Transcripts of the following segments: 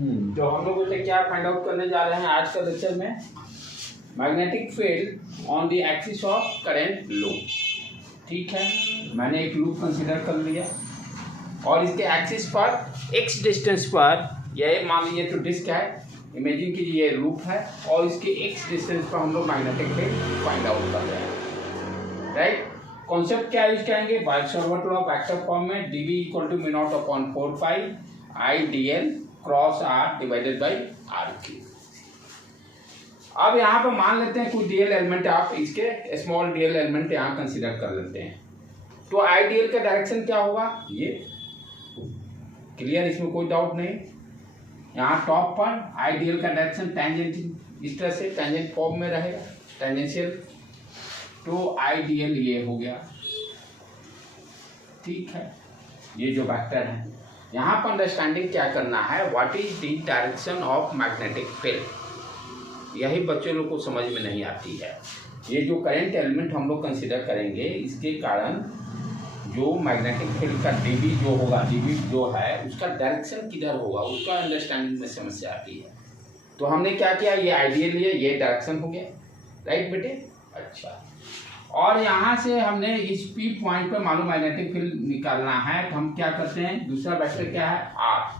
तो हम लोग उसे क्या फाइंड आउट करने जा रहे हैं आज का लेक्चर में, magnetic field on the axis of current loop. ठीक है, मैंने एक लूप कंसीडर कर लिया और इसके एक्सिस पर एक्स डिस्टेंस पर, यह मान लीजिए तो डिस्क है, इमेजिन कीजिए ये लूप है और इसके एक्स डिस्टेंस पर हम लोग मैग्नेटिक फील्ड फाइंड आउट कर रहे हैं। राइट, कॉन्सेप्ट क्या यूज करेंगे, बायक्सवर्थ लॉ वेक्टर फॉर्म में dv equal to mu naught upon 4 pi I dl cross r divided by R cube. अब यहाँ पे मान लेते हैं कुछ डीएल एलिमेंट, आप इसके स्मॉल डीएल एलिमेंट यहाँ कंसीडर कर लेते हैं। तो आई डीएल का डायरेक्शन क्या होगा, ये क्लियर, इसमें कोई डाउट नहीं। यहाँ टॉप पर आई डीएल का डायरेक्शन टेंजेंट, इस तरह से टेंजेंट फॉर्म में रहेगा, टेंजेंशियल। तो आई डीएल ये हो गया, ठीक है, ये जो वेक्टर है। यहाँ पर अंडरस्टैंडिंग क्या करना है, what is the direction of magnetic field, यही बच्चों लोग को समझ में नहीं आती है। ये जो करंट एलिमेंट हम लोग कंसीडर करेंगे, इसके कारण जो मैग्नेटिक फील्ड का डीबी जो होगा, डीबी जो है उसका डायरेक्शन किधर होगा, उसका अंडरस्टैंडिंग में समस्या आती है। तो हमने क्या किया, ये आइडियल लिए, ये डायरेक्शन हो गया। राइट बेटे, अच्छा। और यहाँ से हमने इस पी पॉइंट पे मालूम मैग्नेटिक फील्ड निकालना है, तो हम क्या करते हैं, दूसरा वेक्टर क्या है, आर।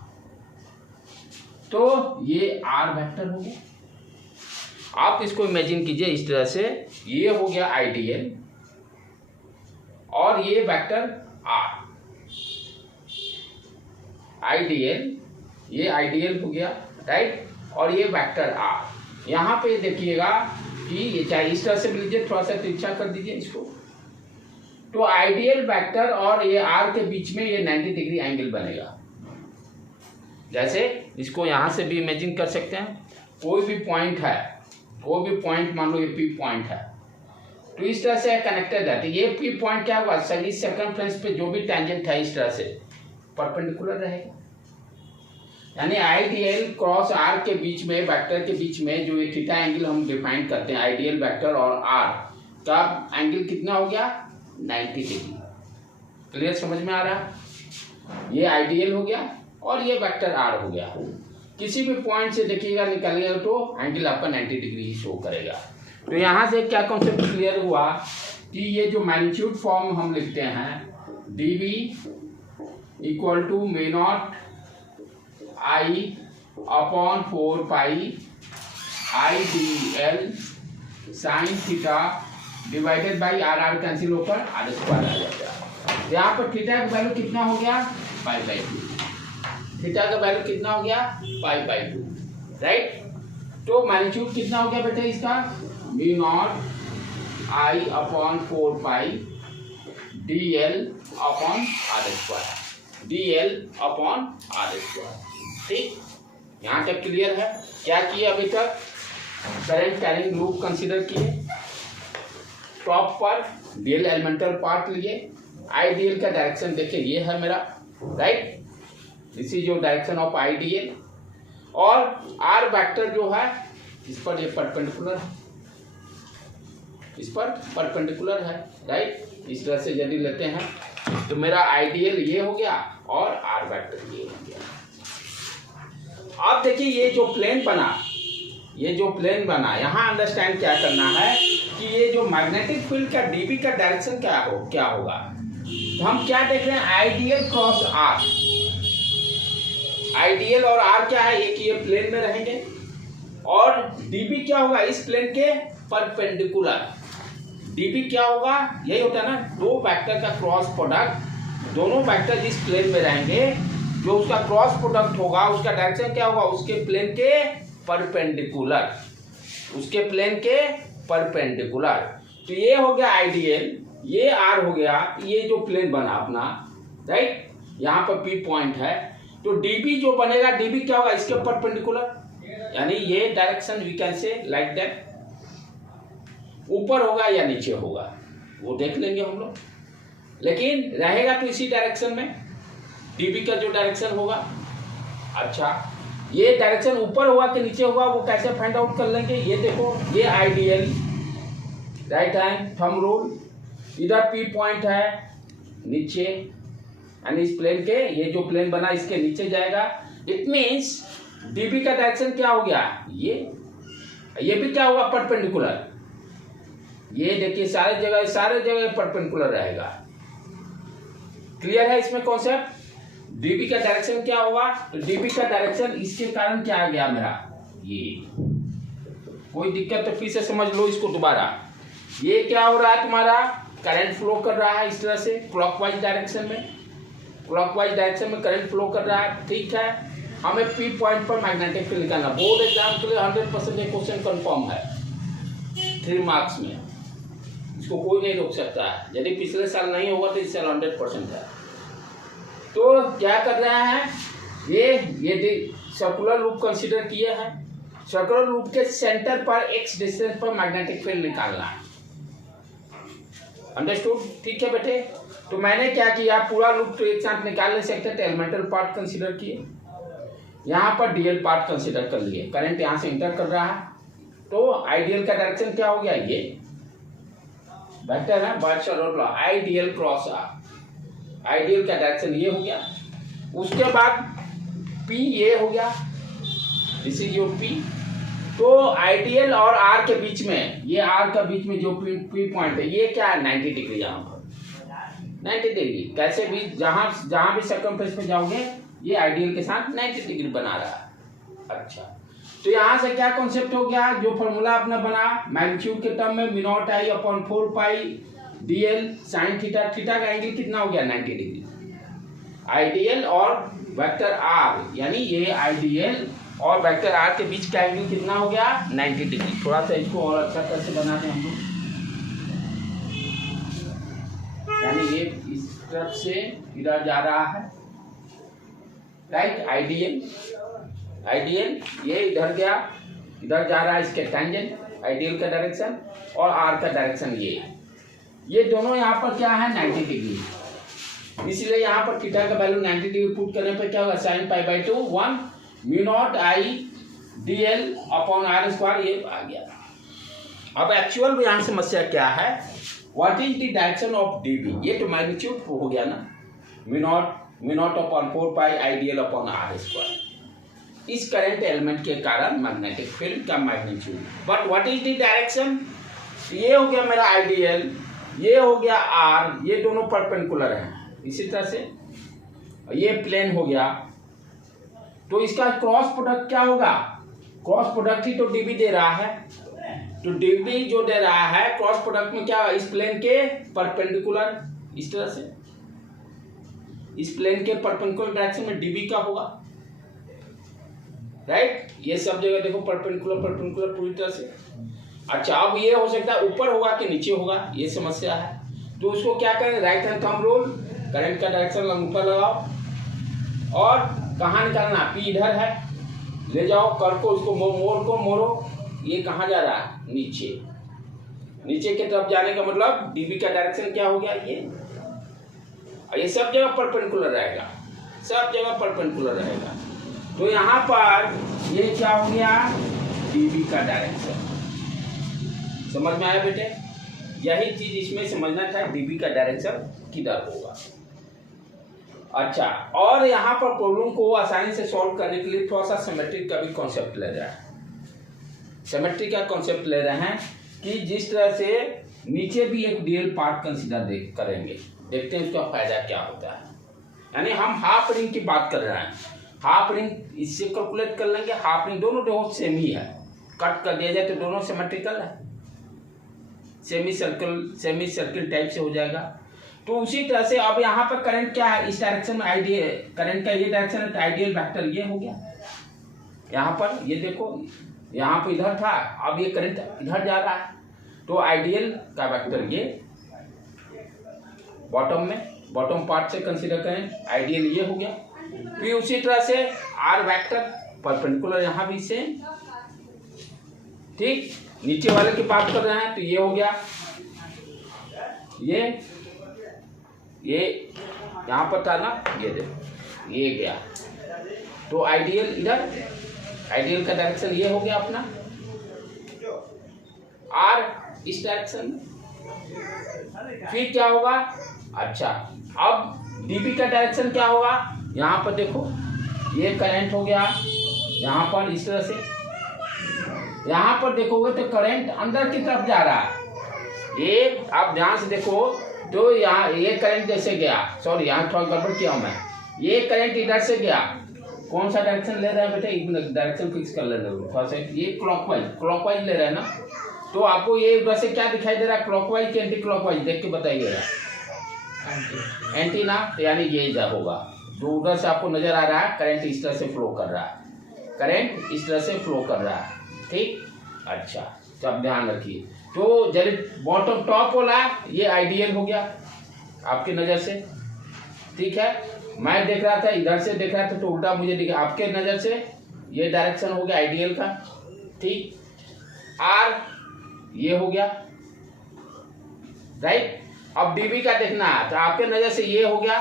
तो ये आर वेक्टर हो गया। आप इसको इमेजिन कीजिए इस तरह से, ये हो गया आइडियल और ये वेक्टर आर, आइडियल, ये आइडियल हो गया, राइट, और ये वेक्टर आर। यहाँ पे देखिएगा कि ये चाहे इस तरह से लीजिए, थोड़ा सा तिरछा कर दीजिए इसको। तो आइडियल वेक्टर और ये आर के बीच में ये 90 डिग्री एंगल बनेगा। जैसे इसको यहाँ से भी इमेजिन कर सकते हैं, कोई भी पॉइंट है, कोई भी पॉइंट मान लो ये पी पॉइंट है, तो इस तरह से कनेक्टेड है। तो ये पी पॉइंट क्या हुआ, सही सर्कमफ्रेंस पे जो भी टेंजेंट है इस तरह से परपेंडिकुलर रहेगा। यानी आइडियल क्रॉस आर के बीच में, वेक्टर के बीच में जो ये थीटा एंगल हम डिफाइन करते हैं, आइडियल वेक्टर और आर का एंगल कितना हो गया, 90 डिग्री। क्लियर, समझ में आ रहा है। ये आइडियल हो गया और ये वेक्टर आर हो गया। किसी भी पॉइंट से देखिएगा निकालिएगा तो एंगल आपका 90 डिग्री ही शो करेगा। तो यहाँ से क्या कॉन्सेप्ट क्लियर हुआ कि ये जो मैग्नीट्यूड फॉर्म हम लिखते हैं, dv equal to mu not I upon 4 pi I dl sine theta divided by R, R cancel होकर आर स्क्वायर आ जाता है। यहाँ पर थीटा का वैल्यू कितना हो गया, पाई बाई 2। थीटा का वैल्यू कितना हो गया, पाई बाई 2, राइट। तो मैग्नीट्यूड कितना हो गया बेटे इसका, mu not I upon 4 pi dl upon R square, dl upon R square. ठीक, यहाँ तक क्लियर है। क्या किए अभी तक, करंट कैरिंग लूप कंसीडर किए, टॉप पर डीएल एलिमेंटल पार्ट लिए, आई डीएल का डायरेक्शन देखिए ये है मेरा, right, this is your direction of I DL. और आर वेक्टर जो है इस पर ये परपेंडिकुलर है, इस पर परपेंडिकुलर है, राइट। इस तरह से यदि लेते हैं तो मेरा आइडियल ये हो गया और आर वेक्टर ये हो गया। अब देखिए ये जो प्लेन बना, ये जो प्लेन बना, यहाँ अंडरस्टैंड क्या करना है कि ये जो मैग्नेटिक फील्ड का डीबी का डायरेक्शन क्या होगा। तो हम क्या देख रहे हैं, आइडियल क्रॉस आर, आइडियल और आर क्या है, एक ये प्लेन में रहेंगे और डीबी क्या होगा, इस प्लेन के परपेंडिकुलर। डीबी क्या होगा, यही होता है ना, दो वेक्टर का क्रॉस प्रोडक्ट, दोनों वेक्टर जिस प्लेन में रहेंगे, जो उसका क्रॉस प्रोडक्ट होगा उसका डायरेक्शन क्या होगा, उसके प्लेन के परपेंडिकुलर, उसके प्लेन के परपेंडिकुलर। तो ये हो गया आइडियल, ये आर हो गया, ये जो प्लेन बना अपना, राइट, यहाँ पर पी पॉइंट है। तो डीबी जो बनेगा, डीबी क्या होगा, इसके परपेंडिकुलर, यानी ये direction we can say like that, ऊपर होगा या नीचे होगा वो देख लेंगे हम लोग, लेकिन रहेगा तो इसी डायरेक्शन में, डीबी का जो डायरेक्शन होगा। अच्छा, ये डायरेक्शन ऊपर होगा कि नीचे होगा वो कैसे फाइंड आउट कर लेंगे, ये देखो, ये ideal, right hand thumb rule, इधर पी पॉइंट है नीचे, यानी इस प्लेन के, ये जो प्लेन बना इसके नीचे जाएगा। इट मीन्स डीबी का डायरेक्शन क्या हो गया, ये भी क्या होगा, परपेंडिकुलर। ये देखिए सारे जगह परपेंडिकुलर रहेगा। क्लियर है इसमें कॉन्सेप्ट। डीबी का डायरेक्शन क्या होगा, तो डीबी का डायरेक्शन इसके कारण क्या आ गया मेरा, ये कोई दिक्कत तो फिर से समझ लो इसको दोबारा। ये क्या हो रहा है, तुम्हारा करंट फ्लो कर रहा है इस तरह से क्लॉकवाइज डायरेक्शन में करंट फ्लो कर रहा है, ठीक है। हमें पी पॉइंट पर मैग्नेटिक फील्ड निकालना, बोर्ड एग्जाम के लिए 100% ये क्वेश्चन कंफर्म है 3 मार्क्स में, इसको कोई नहीं रोक सकता है। यदि पिछले साल नहीं होगा तो इस साल 100% है। तो क्या कर रहे हैं, ये सर्कुलर लूप कंसीडर किए हैं। सर्कुलर लूप के सेंटर पर x डिस्टेंस पर मैग्नेटिक फील्ड निकालना है। अंडरस्टूड, ठीक है बेटे। तो मैंने क्या किया, पूरा लूप तो एक साथ निकाल नहीं सकते, तो एलिमेंटल पार्ट कंसीडर किए, यहाँ पर डीएल पार्ट कंसीडर कर लिए। करंट यहाँ से इंटर कर रहा है, तो आइडियल का डायरेक्शन क्या हो गया, ये वेक्टर है बार्शलोट law, ideal cross R, ideal का डायरेक्शन ये हो गया। उसके बाद पी ये हो गया, दिस इज योर पी। तो आइडियल और आर के बीच में, ये आर का बीच में जो पी पॉइंट है, ये क्या है 90 डिग्री, यहाँ पर 90 डिग्री। कैसे भी जहां भी सर्कमफ्रेंस में जाओगे ये आइडियल के साथ 90 डिग्री बना रहा है। अच्छा, तो यहाँ से क्या कॉन्सेप्ट हो गया, जो फॉर्मूला अपना बना मैग्नीट्यूड के टर्म में μ0 I upon 4 pi dl sin theta, theta का एंगल कितना हो गया 90 डिग्री। आइडियल और वेक्टर r, यानी ये आइडियल और वेक्टर r के बीच का एंगल कितना हो गया 90 डिग्री। थोड़ा सा इसको और अच्छा तरह से बना दें हम लोग, यानी ये इस तरफ से इधर जा रहा है, राइट। आइडियल ये इधर गया, इधर जा रहा है इसके टेंजेंट, आइडियल का डायरेक्शन, और आर का डायरेक्शन ये दोनों यहाँ पर क्या है 90 डिग्री। इसलिए यहाँ पर थीटा का वैल्यू 90 डिग्री पुट करने पर क्या होगा, sin π/2 1 μ0 I dl upon r square, ये आ गया। अब एक्चुअल में यहाँ समस्या क्या है, what is the direction of db, ये तो मैग्नीट्यूड हो गया ना, μ0 अपॉन 4 पाई आइडियल अपॉन r स्क्वायर, इस करंट एलिमेंट के कारण मैग्नेटिक फील्ड का magnitude. But what is the direction, ये हो गया मेरा आइडियल, ये हो गया r, ये दोनों परपेंडिकुलर हैं, इसी तरह से ये प्लेन हो गया। तो इसका क्रॉस प्रोडक्ट क्या होगा, क्रॉस प्रोडक्ट ही तो db दे रहा है, तो db जो दे रहा है क्रॉस प्रोडक्ट में क्या, इस प्लेन के परपेंडिकुलर, इस तरह से इस प्लेन के परपेंडिकुलर डायरेक्शन में db का होगा, राइट। ये सब जगह देखो परपेंडिकुलर पूरी तरह से। अच्छा, अब ये हो सकता है ऊपर होगा कि नीचे होगा, ये समस्या है। तो उसको क्या करें, right hand thumb rule, current का डायरेक्शन ऊपर लगाओ और कहाँ निकालना, पी इधर है, ले जाओ कर को, उसको मोड़ो, ये कहाँ जा रहा है, नीचे की तरफ जाने का मतलब डीबी का डायरेक्शन क्या हो गया, ये सब जगह परपेंडिकुलर रहेगा, सब जगह परपेंडिकुलर रहेगा। तो यहाँ पर ये क्या हो गया, डीबी का डायरेक्शन। समझ में आया बेटे, यही चीज इसमें समझना था, डीबी का डायरेक्शन किधर होगा। अच्छा, और यहाँ पर प्रॉब्लम को आसानी से सॉल्व करने के लिए थोड़ा सा सिमेट्रिक का भी कॉन्सेप्ट ले रहा है। सिमेट्रिक का कॉन्सेप्ट ले रहे हैं कि जिस तरह से नीचे भी एक डीएल पार्ट कंसीडर करेंगे, देखते हैं उसका फायदा क्या होता है। यानी हम हाफ रिंग की बात कर रहे हैं, हाफ रिंग इससे कैलकुलेट कर लेंगे, हाफ रिंग दोनों सेम ही है, कट कर दिया जाए तो दोनों सिमेट्रिकल है, सेमी सर्किल टाइप से हो जाएगा। तो उसी तरह से अब यहाँ पर करंट क्या है, इस डायरेक्शन में आइडियल करंट का ये डायरेक्शन है, तो आइडियल वेक्टर ये हो गया। यहाँ पर ये देखो, यहाँ पर इधर था, अब ये करंट इधर जा रहा है, तो आइडियल का वेक्टर ये बॉटम पार्ट से कंसीडर करें, आइडियल ये हो गया। फिर उसी तरह से आर वेक्टर परपेंडिकुलर यहाँ भी सेम, ठीक। नीचे वाले की बात कर रहे हैं तो ये हो गया, ये यहाँ पर था ना, ये देखो ये गया, तो आइडियल इधर, आइडियल का डायरेक्शन ये हो गया अपना, आर इस डायरेक्शन। फिर क्या होगा, अच्छा अब डीबी का डायरेक्शन क्या होगा, यहाँ पर देखो ये करंट हो गया, यहाँ पर इस तरह से, यहाँ पर देखोगे तो करंट अंदर की तरफ जा रहा है। ये आप ध्यान से देखो तो यहाँ ये करंट जैसे गया, सॉरी यहाँ थोड़ा गड़बड़ किया हूँ मैं, ये करंट इधर से गया, कौन सा डायरेक्शन ले रहा है बेटा, डायरेक्शन फिक्स कर लेना थोड़ा सा, ये क्लॉकवाइज ले रहा है ना, तो आपको ये उधर से क्या दिखाई दे रहा है, क्लॉकवाइज कि एंटी क्लॉकवाइज, देख के बताइएगा। एंटी ना, यानी ये जा होगा, जो उधर से आपको नजर आ रहा है करंट इस तरह से फ्लो कर रहा है, करंट इस तरह से फ्लो कर रहा है, ठीक। अच्छा तो आप ध्यान रखिए, तो जब बॉटम टॉप वाला ये आइडियल हो गया आपकी नज़र से, ठीक है। मैं देख रहा था इधर से देख रहा था तो उल्टा मुझे दिखा, आपके नज़र से ये डायरेक्शन हो गया आइडियल का, ठीक। आर ये हो गया, राइट। अब डीबी का देखना है तो आपके नज़र से ये हो गया,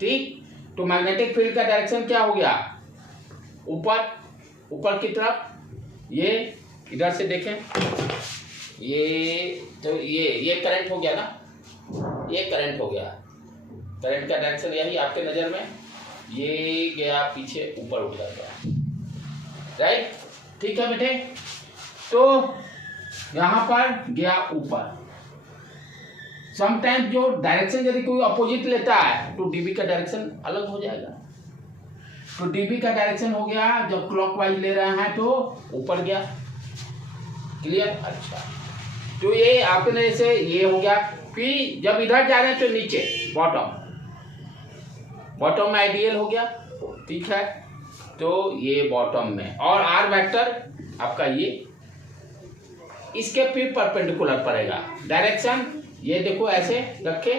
ठीक। तो मैग्नेटिक फील्ड का डायरेक्शन क्या हो गया, ऊपर की तरफ। ये इधर से देखें, ये तो ये करंट हो गया ना, ये करंट हो गया, करंट का डायरेक्शन यही आपके नज़र में, ये गया पीछे ऊपर उठ गया, राइट, ठीक है बेटे। तो यहाँ पर गया ऊपर। समटाइम जो डायरेक्शन यदि कोई अपोजिट लेता है तो डीबी का डायरेक्शन अलग हो जाएगा। तो डीबी का डायरेक्शन हो गया, जब क्लॉकवाइज ले रहे हैं तो ऊपर गया, क्लियर। अच्छा तो ये आपने जैसे ये हो गया, फिर जब इधर जा रहे हैं तो नीचे बॉटम में आइडियल हो गया, ठीक है। तो ये बॉटम में, और आर वेक्टर आपका ये इसके फिर परपेंडिकुलर पड़ेगा डायरेक्शन, ये देखो ऐसे रखे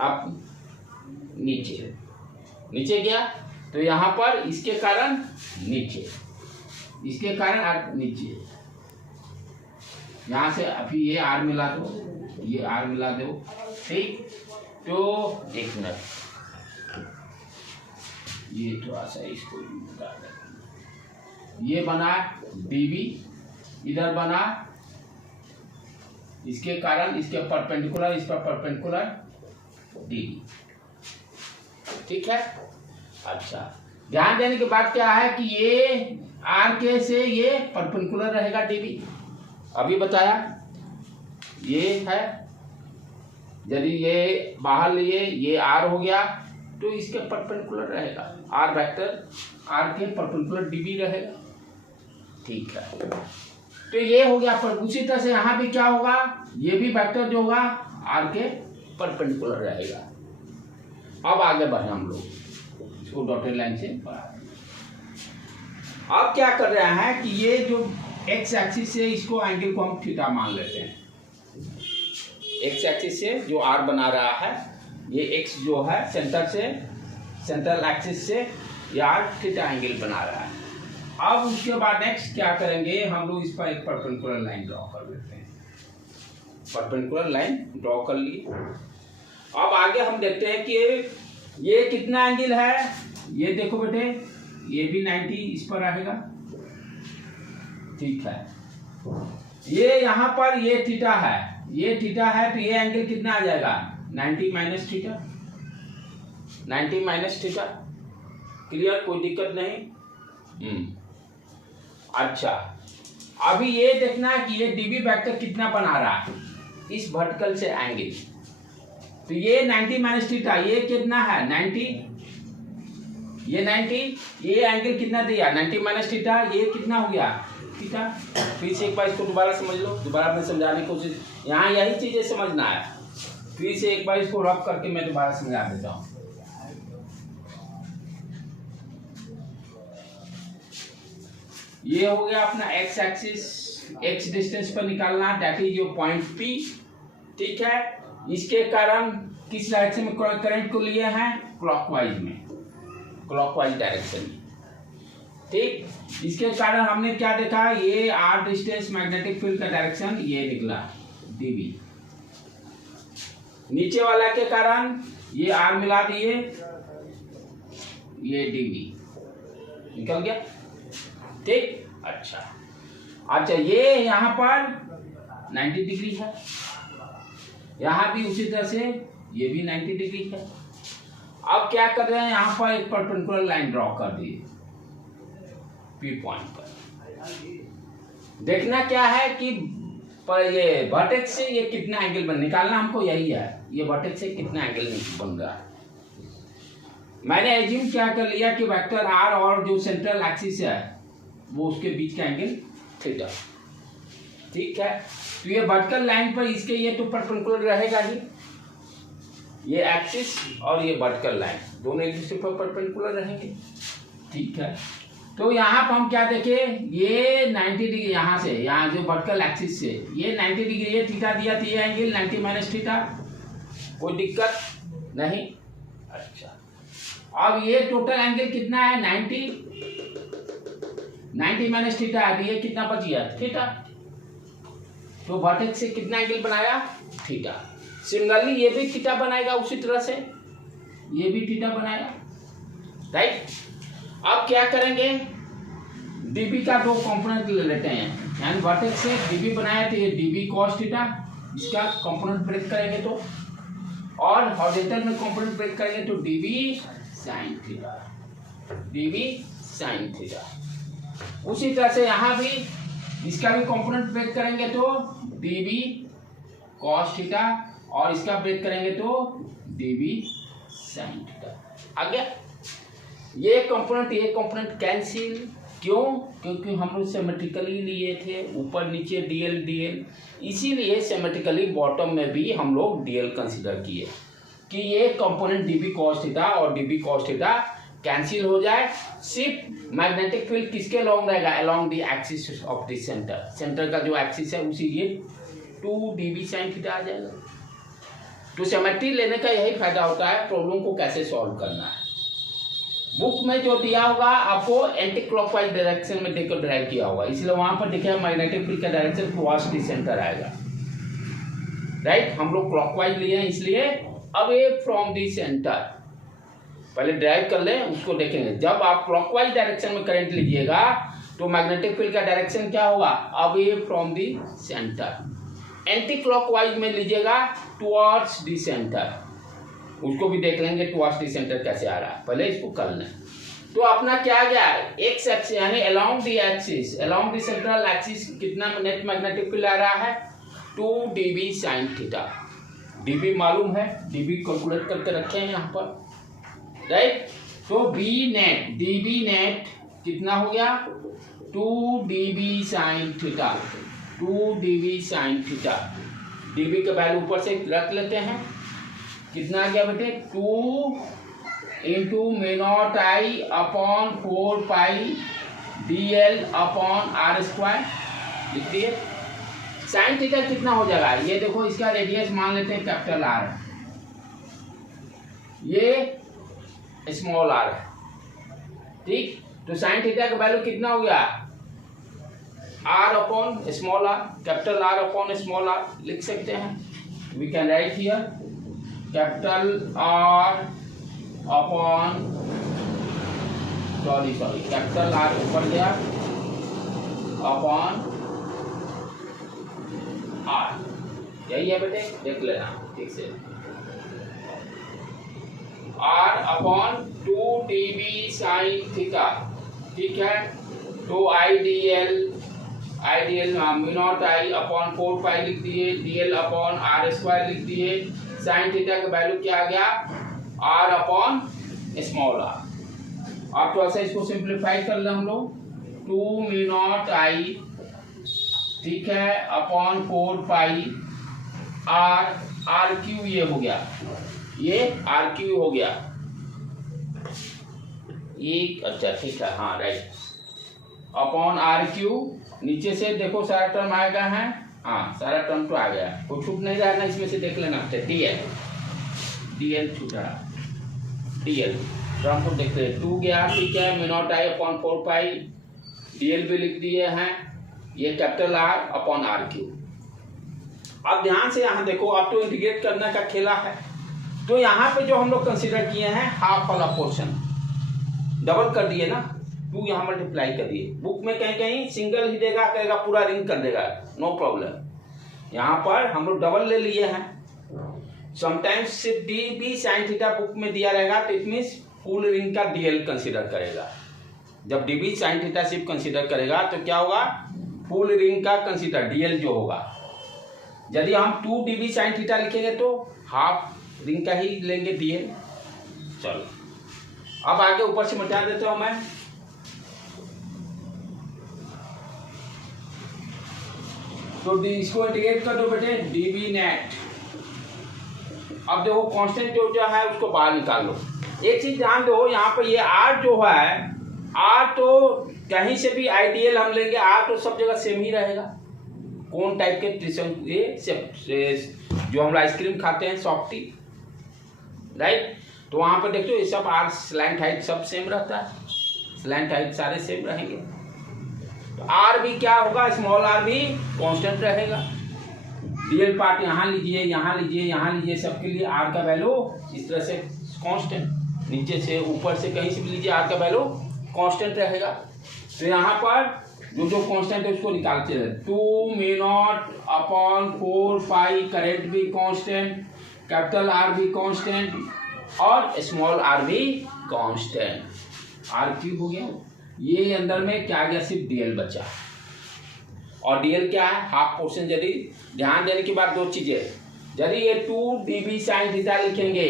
आप, नीचे गया तो यहाँ पर इसके कारण नीचे, इसके कारण आप नीचे, यहाँ से अभी ये आर मिला दो, ये आर मिला दो, ठीक। तो एक मिनट, ये थोड़ा सा इसको बता दो, ये बना डीबी, इधर बना इसके कारण इसके परपेंडिकुलर, इस पर परपेंडिकुलर डीबी, ठीक है। अच्छा ध्यान देने की बात क्या है कि ये आर के से ये परपेंडिकुलर रहेगा डीबी, अभी बताया ये है। यदि ये बाहर लिए ये आर हो गया तो इसके परपेंडिकुलर रहेगा, आर वेक्टर आर के परपेंडिकुलर डीबी रहेगा, ठीक है। तो ये हो गया, पर उसी तरह से यहाँ भी क्या होगा, ये भी वेक्टर जो होगा आर के परपेंडिकुलर रहेगा। अब आगे बढ़े हम लोग, इसको डॉटेड लाइन से अब क्या कर रहे हैं कि ये जो एक्स एक्सिस से इसको एंगल को हम थीटा मान लेते हैं, एक्स एक्सिस से जो आर बना रहा है, ये एक्स जो है सेंटर से, सेंट्रल एक्सिस से ये आर थीटा एंगल बना रहा है। अब उसके बाद नेक्स्ट क्या करेंगे, हम लोग इस पर एक परपेंडिकुलर लाइन ड्रॉ कर लेते हैं, परपेंडिकुलर लाइन ड्रॉ कर ली। अब आगे हम देखते हैं कि ये कितना एंगल है, ये देखो बेटे, ये भी 90 इस पर रहेगा, ठीक है। ये यहाँ पर ये थीटा है, ये थीटा है, तो ये एंगल कितना आ जाएगा, 90 minus theta, 90 minus theta, clear, कोई दिक्कत नहीं। अच्छा अभी ये देखना है कि ये डीबी वेक्टर कितना बना रहा है इस वर्टिकल से एंगल, तो ये 90 माइनस थीटा, ये कितना है 90, ये 90, ये एंगल कितना दिया 90 माइनस थीटा, ये कितना हो गया थीटा। फिर से एक बार इसको दोबारा समझ लो, दोबारा मैं समझाने की कोशिश, यहाँ यही चीजें समझना है, फिर से एक बार इसको रब करके मैं दोबारा समझा देता हूँ। ये हो गया अपना एक्स एक्सिस, एक्स डिस्टेंस पर निकालना, that is your point P, ठीक है। इसके कारण किस डायरेक्शन में करंट को लिए हैं, क्लॉकवाइज में, क्लॉकवाइज डायरेक्शन में, ठीक। इसके कारण हमने क्या देखा, ये आर डिस्टेंस मैग्नेटिक फील्ड का डायरेक्शन ये निकला डीबी, नीचे वाला के कारण ये आर मिला दिए, ये डीबी निकल गया, ठीक। अच्छा ये यहाँ पर 90 डिग्री है, यहाँ भी उसी तरह से ये भी 90 डिग्री है। अब क्या कर रहे हैं, यहाँ पर एक परपेंडिकुलर लाइन ड्रॉ कर दिए, पी पॉइंट पर। देखना क्या है कि पर ये वर्टेक्स से ये कितना एंगल बन निकालना हमको यही है, ये वर्टेक्स से कितना एंगल बन रहा है। मैंने एज्यूम क्या कर लिया कि वेक्टर आर और जो सेंट्रल एक्सिस है वो उसके बीच का एंगल थीटा, ठीक है। तो ये वर्टिकल लाइन पर इसके ये तो परपेंडिकुलर रहेगा ही, ये एक्सिस और ये वर्टिकल लाइन दोनों एक दूसरे पर परपेंडिकुलर रहेंगे, ठीक है। तो यहाँ पर हम क्या देखें, ये 90 डिग्री यहाँ से, यहाँ जो वर्टिकल एक्सिस से ये 90 डिग्री है, थीटा दिया तो ये एंगल 90 माइनस थीटा, कोई दिक्कत नहीं। अच्छा, अब ये टोटल एंगल कितना है 90 माइनस थीटा है, ये कितना बच गया थीटा। तो वर्टेक्स से कितना एंगल बनाया थीटा। सिमिलरली ये भी थीटा बनाएगा, उसी तरह से ये भी थीटा बनाएगा, राइट। अब क्या करेंगे, डीबी का दो कंपोनेंट ले लेते हैं, यानी वर्टेक्स से डीबी बनाया तो ये डीबी कॉस थीटा, इसका कंपोनेंट ब्रेक करेंगे तो, और हॉरिजॉन्टल में कंपोनेंट ब्रेक करेंगे तो dB sine theta, dB sine theta. उसी तरह से यहाँ भी इसका भी कंपोनेंट ब्रेक करेंगे तो डीबी कॉस थीटा, और इसका ब्रेक करेंगे तो डीबी साइन थीटा। आ गया ये कंपोनेंट कैंसिल, क्यों, क्योंकि हम लोग सिमेट्रिकली लिए थे, ऊपर नीचे डीएल डीएल, इसीलिए सिमेट्रिकली बॉटम में भी हम लोग डीएल कंसीडर किए कि ये कंपोनेंट डीबी कॉस थीटा और डीबी कॉस थीटा कैंसिल हो जाए। सिर्फ मैग्नेटिक फील्ड किसके लॉन्ग रहेगा, along the axis of the centre, centre का जो एक्सिस है उसी ये 2 डीबी साइन थीटा आ जाएगा। तो सिमेट्री लेने का यही फायदा होता है, प्रॉब्लम को कैसे सॉल्व करना है। बुक में जो दिया होगा आपको एंटी क्लॉकवाइज डायरेक्शन में देकर ड्राइव किया होगा, इसलिए वहां पर देखिए मैग्नेटिक फील्ड का डायरेक्शन टुवर्ड्स द सेंटर आएगा, राइट। हम लोग क्लॉकवाइज लिए हैं इसलिए अवे फ्रॉम द सेंटर, पहले ड्राइव कर लें उसको देखेंगे। जब आप क्लॉकवाइज डायरेक्शन में करंट लीजिएगा तो मैग्नेटिक फील्ड का डायरेक्शन क्या होगा, away from the centre. Anti clockwise में लीजिएगा टुवर्ड्स द सेंटर, उसको भी देख लेंगे टुवर्ड्स द सेंटर कैसे आ रहा है, पहले इसको कर लें। तो अपना क्या गया, एक्स एक्सिस यानी along the axis, along the central axis कितना नेट मैग्नेटिक फील्ड आ रहा है 2 डीबी साइन थीटा। डीबी मालूम है, डीबी कैलकुलेट करके रखे हैं यहाँ पर, राइट। तो बी नेट, डीबी नेट कितना हो गया 2 dB sine theta, 2 dB sine theta. DB का वैल्यू ऊपर से रख लेते हैं, कितना आ गया बेटे 2 into may not I upon 4 pi DL upon R² लिख दिए। साइन थीटा कितना हो जाएगा, ये देखो इसका रेडियस मान लेते हैं कैपिटल R, ये स्मॉल r है, ठीक। तो साइन थीटा का वैल्यू कितना हो गया r upon small r, capital R upon small r लिख सकते हैं। We can write here capital R upon sorry capital R ऊपर गया अपॉन R, यही है बेटे, देख लेना ठीक से। R upon 2 dB sine theta, ठीक है। तो IDL mu naught I upon 4 पाई लिख दिए, DL अपॉन R² लिख दिए। साइन थीटा का वैल्यू क्या आ गया R अपॉन स्मॉल r। अब तो ऐसा इसको सिंप्लीफाई कर ले हम लोग, 2 म्यू नॉट आई, ठीक है, अपॉन 4 पाई R क्यू, ये हो गया, ये RQ हो गया, एक अच्छा ठीक है, हाँ राइट, अपॉन RQ। नीचे से देखो सारा टर्म आएगा है, हाँ सारा टर्म तो आ गया, कोई छूट नहीं रहा ना इसमें से, देख लेना। DL छूटा, DL टर्म को देखते हैं, 2 गया, ठीक है, mu naught I upon 4 pi, DL भी लिख दिए हैं, ये कैपिटल R अपॉन RQ। अब ध्यान से यहाँ देखो, अब तो इंटीग्रेट करने का खेला है। तो यहाँ पे जो हम लोग कंसीडर किए हैं हाफ वाला पोर्शन, डबल कर दिए ना, 2 यहाँ मल्टीप्लाई कर दिए। बुक में कहीं कहीं सिंगल ही देगा, कहेगा पूरा रिंग कर देगा, नो प्रॉब्लम। यहाँ पर हम लोग डबल ले लिए हैं। समटाइम्स सिर्फ डीबी साइन थीटा बुक में दिया रहेगा तो इट मीन्स फुल रिंग का DL कंसीडर करेगा, जब dB sin थीटा सिर्फ कंसीडर करेगा तो क्या होगा, फुल रिंग का कंसीडर DL जो होगा। यदि हम 2 dB sin थीटा लिखेंगे तो हाफ रिंग का ही लेंगे DL। चलो अब आगे ऊपर से मिटा देता हूं मैं। तो इसको इंटीग्रेट कर दो बेटे, dB नेट। अब देखो कांस्टेंट जो है उसको बाहर निकाल लो। एक चीज ध्यान दो, यहाँ पे ये R जो है, R तो कहीं से भी आइडियल हम लेंगे, R तो सब जगह सेम ही रहेगा। कौन टाइप के त्रिशंकु, ये जो हम आइसक्रीम खाते हैं सॉफ्टी, राइट, तो वहां पर देखो ये सब R स्लैंट हाइट सब सेम रहता है, स्लैंट हाइट सारे सेम रहेंगे। तो R भी क्या होगा, स्मॉल r भी कांस्टेंट रहेगा। डीएल पार्ट यहाँ लीजिए, यहाँ लीजिए, यहाँ लीजिए, सबके लिए R का वैल्यू इस तरह से कांस्टेंट, नीचे से ऊपर से कहीं से भी लीजिए R का वैल्यू कांस्टेंट रहेगा। तो यहाँ पर जो कांस्टेंट है उसको निकालते रहे, 2 μ0 अपॉन 4 पाई, करेंट भी कांस्टेंट, कैपिटल R भी कांस्टेंट और स्मॉल r भी कांस्टेंट। R क्यूब हो गया। ये अंदर में क्या गया, सिर्फ DL बचा। और DL क्या है, हाफ पोर्शन। यदि ध्यान देने की बात दो चीजें, यदि ये 2 dB sin थीटा लिखेंगे